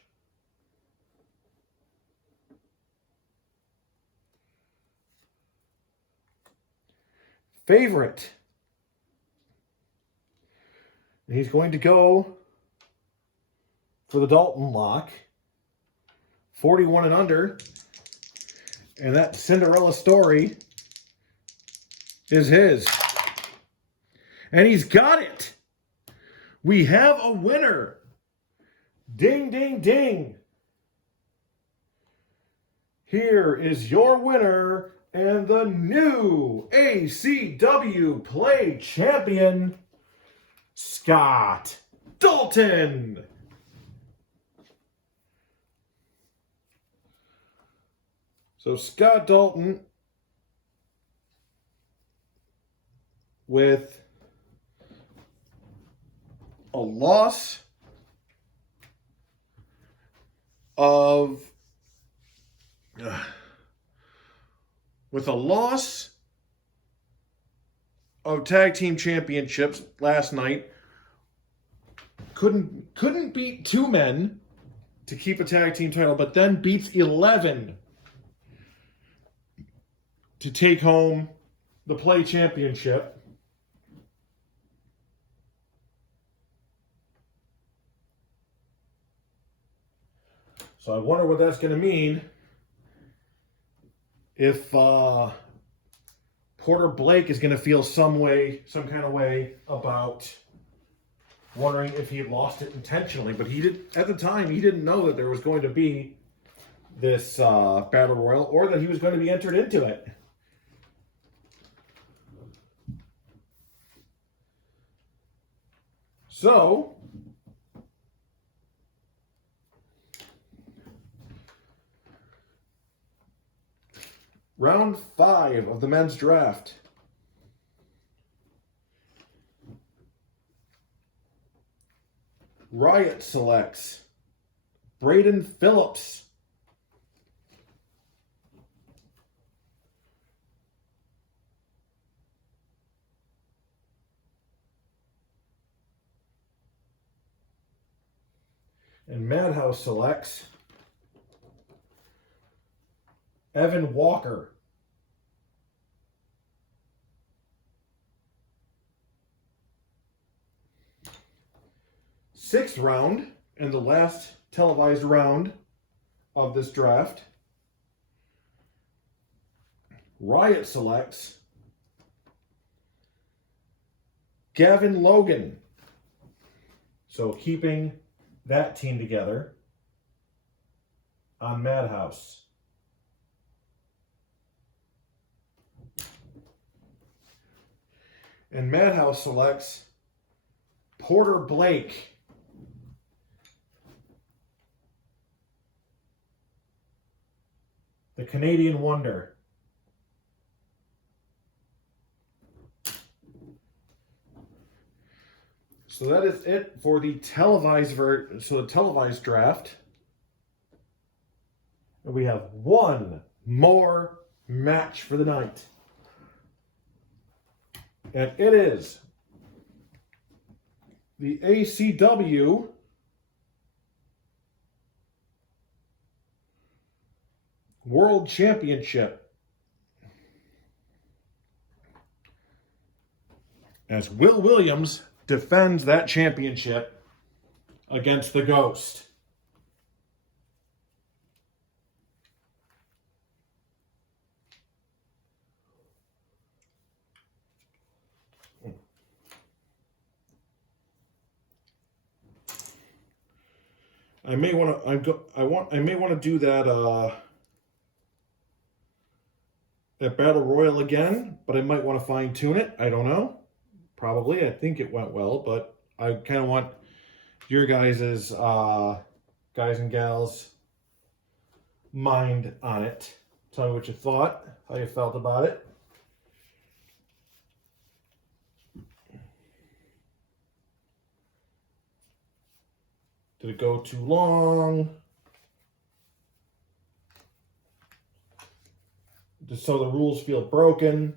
Favorite. He's going to go for the Dalton lock. 41 and under. And that Cinderella story is his. And he's got it. We have a winner. Ding, ding, ding. Here is your winner and the new ACW Play champion, Scott Dalton. So Scott Dalton with a loss of tag team championships last night. Couldn't beat 2 men to keep a tag team title, but then beats 11 to take home the Play championship. So I wonder what that's going to mean if Porter Blake is going to feel some kind of way about wondering if he lost it intentionally. But at the time, he didn't know that there was going to be this Battle Royal or that he was going to be entered into it. So, round 5 of the men's draft. Riot selects Braden Phillips. And Madhouse selects Evan Walker. Sixth round, and the last televised round of this draft. Riot selects Gavin Logan. So keeping that team together on Madhouse. And Madhouse selects Porter Blake. The Canadian Wonder. So that is it for the televised draft. And we have one more match for the night. And it is the ACW World Championship. As Will Williams defends that championship against the Ghost. I may want to do that Battle Royal again, but I might want to fine tune it. I don't know. Probably. I think it went well, but I kind of want your guys' guys and gals mind on it. Tell me what you thought, how you felt about it. Did it go too long? Did some of the rules feel broken?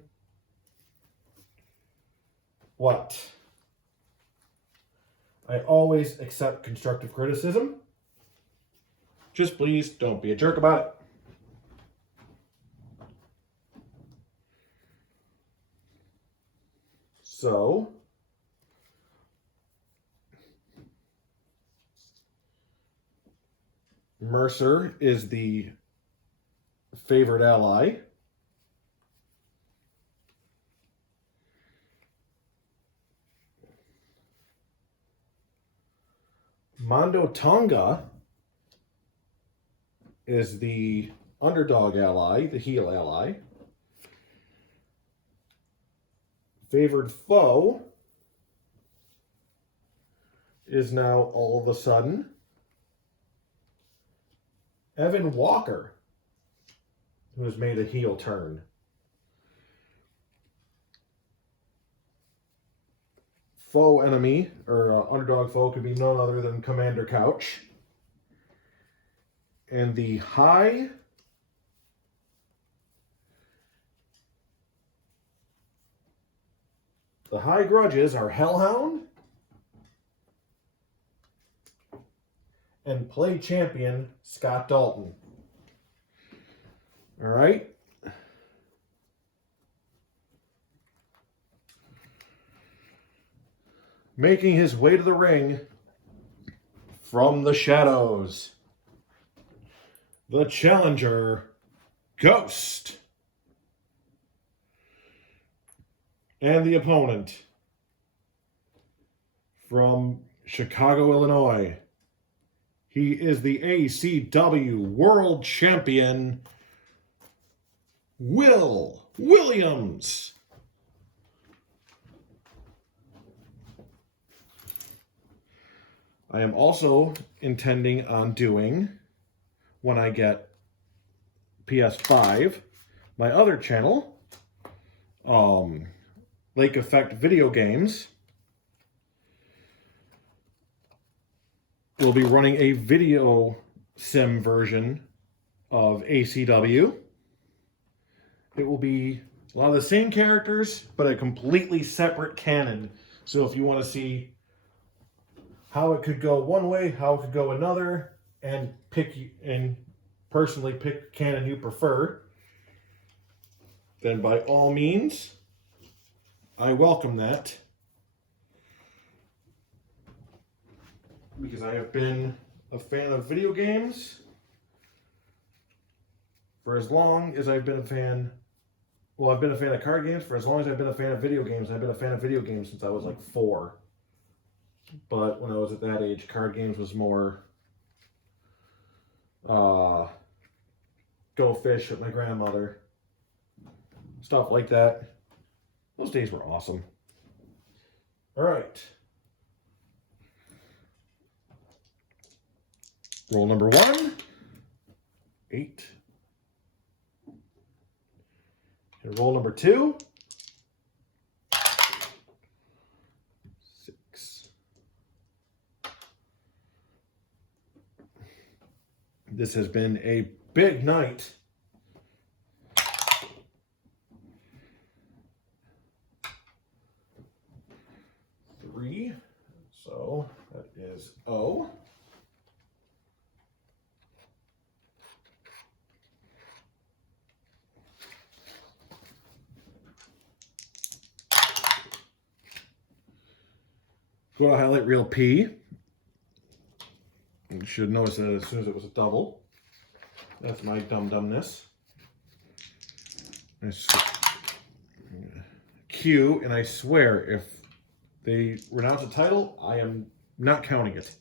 What? I always accept constructive criticism. Just please don't be a jerk about it. So, Mercer is the favored ally. Mondo Tonga is the underdog ally, the heel ally. Favored foe is now all of a sudden Evan Walker, who has made a heel turn. Foe enemy, or underdog foe, could be none other than Commander Couch. And the high grudges are Hellhound and Plaay champion Scott Dalton. All right. Making his way to the ring from the shadows, the challenger, Ghost. And the opponent from Chicago, Illinois. He is the ACW World Champion, Will Williams. I am also intending on doing, when I get PS5, my other channel, Lake Effect Video Games, will be running a video sim version of ACW. It will be a lot of the same characters, but a completely separate canon. So if you want to see how it could go one way, how it could go another, and personally pick canon you prefer, then by all means, I welcome that. Because I have been a fan of video games for as long as I've been a fan. Well, I've been a fan of card games for as long as I've been a fan of video games. I've been a fan of video games since I was like 4. But when I was at that age, card games was more go fish with my grandmother. Stuff like that. Those days were awesome. All right. Roll number 1. 8. And roll number 2. 6. This has been a big night. 3. So that is O. Go to highlight reel P. You should notice that as soon as it was a double. That's my dumb-dumbness. Q, and I swear if they renounce a title, I am not counting it.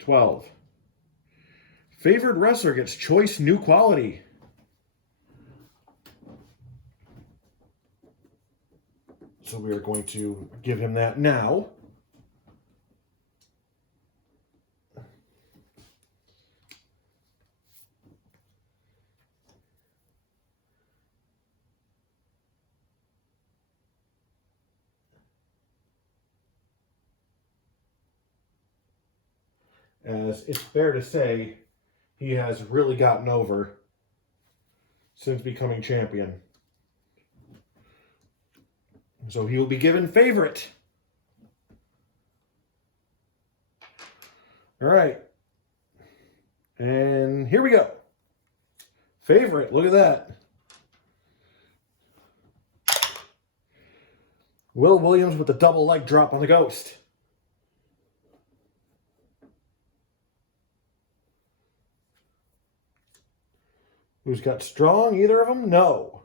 12. Favored wrestler gets choice new quality. So we are going to give him that now. As it's fair to say, he has really gotten over since becoming champion. So he will be given favorite. All right. And here we go. Favorite, look at that. Will Williams with the double leg drop on the Ghost. Who's got strong? Either of them? No.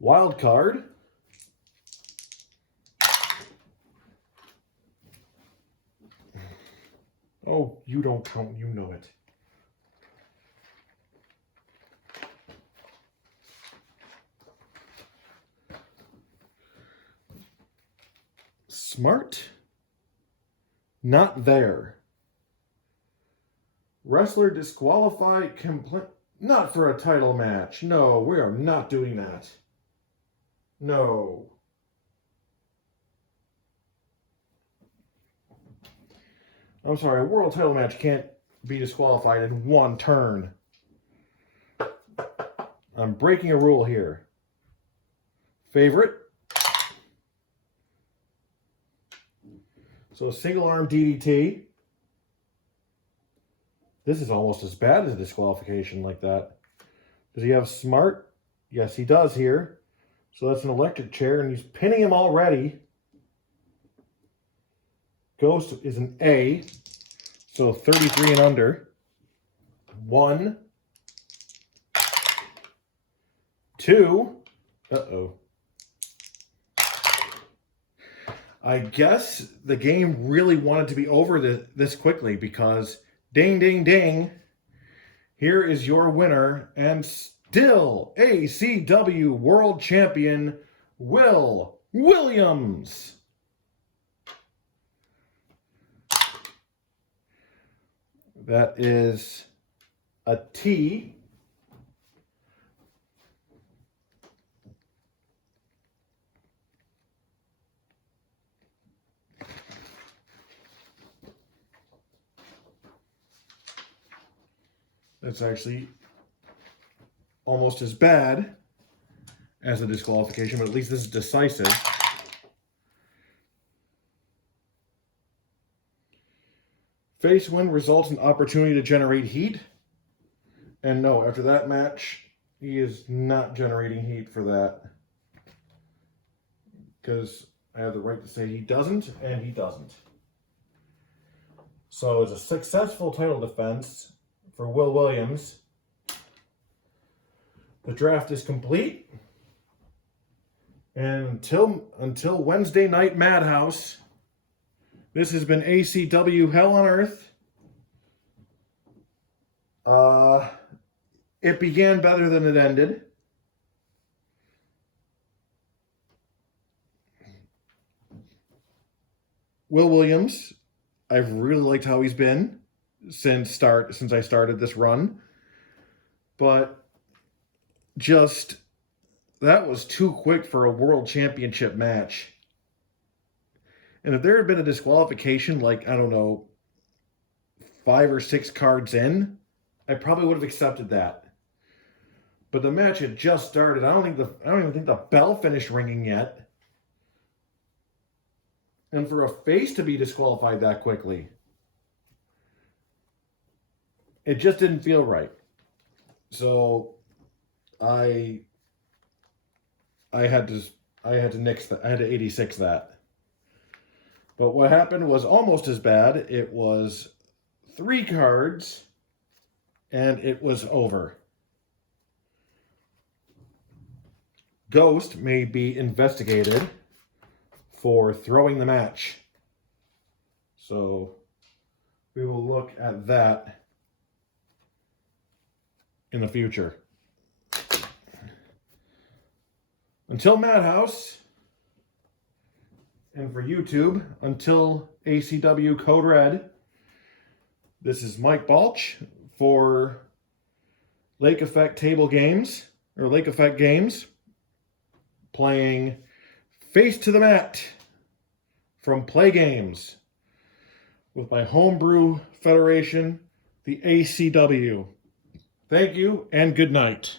Wild card. Oh, you don't count. You know it. Smart. Not there. Wrestler disqualified. Not for a title match. No, we are not doing that. No. I'm sorry, a world title match can't be disqualified in one turn. I'm breaking a rule here. Favorite. So single arm DDT. This is almost as bad as a disqualification like that. Does he have smart? Yes, he does here. So that's an electric chair, and he's pinning him already. Ghost is an A, so 33 and under. 1, 2. Uh-oh. I guess the game really wanted to be over this quickly because ding, ding, ding. Here is your winner and still ACW World Champion, Will Williams. That is a T. That's actually almost as bad as a disqualification, but at least this is decisive. Face win results in opportunity to generate heat. And no, after that match, he is not generating heat for that. Because I have the right to say he doesn't, and he doesn't. So it's a successful title defense for Will Williams. The draft is complete. And until Wednesday Night Madhouse, this has been ACW Hell on Earth. It began better than it ended. Will Williams, I've really liked how he's been since I started this run. But just, that was too quick for a world championship match. And if there had been a disqualification, like, I don't know, 5 or 6 cards in, I probably would have accepted that. But the match had just started. I don't even think the bell finished ringing yet. And for a face to be disqualified that quickly, it just didn't feel right. So I had to nix that. I had to 86 that. But what happened was almost as bad. It was 3 cards, and it was over. Ghost may be investigated for throwing the match. So we will look at that in the future. Until Madhouse, and for YouTube, until ACW Code Red, this is Mike Balch for Lake Effect Table Games, or Lake Effect Games, playing Face to the Mat from Play Games with my homebrew federation, the ACW. Thank you and good night.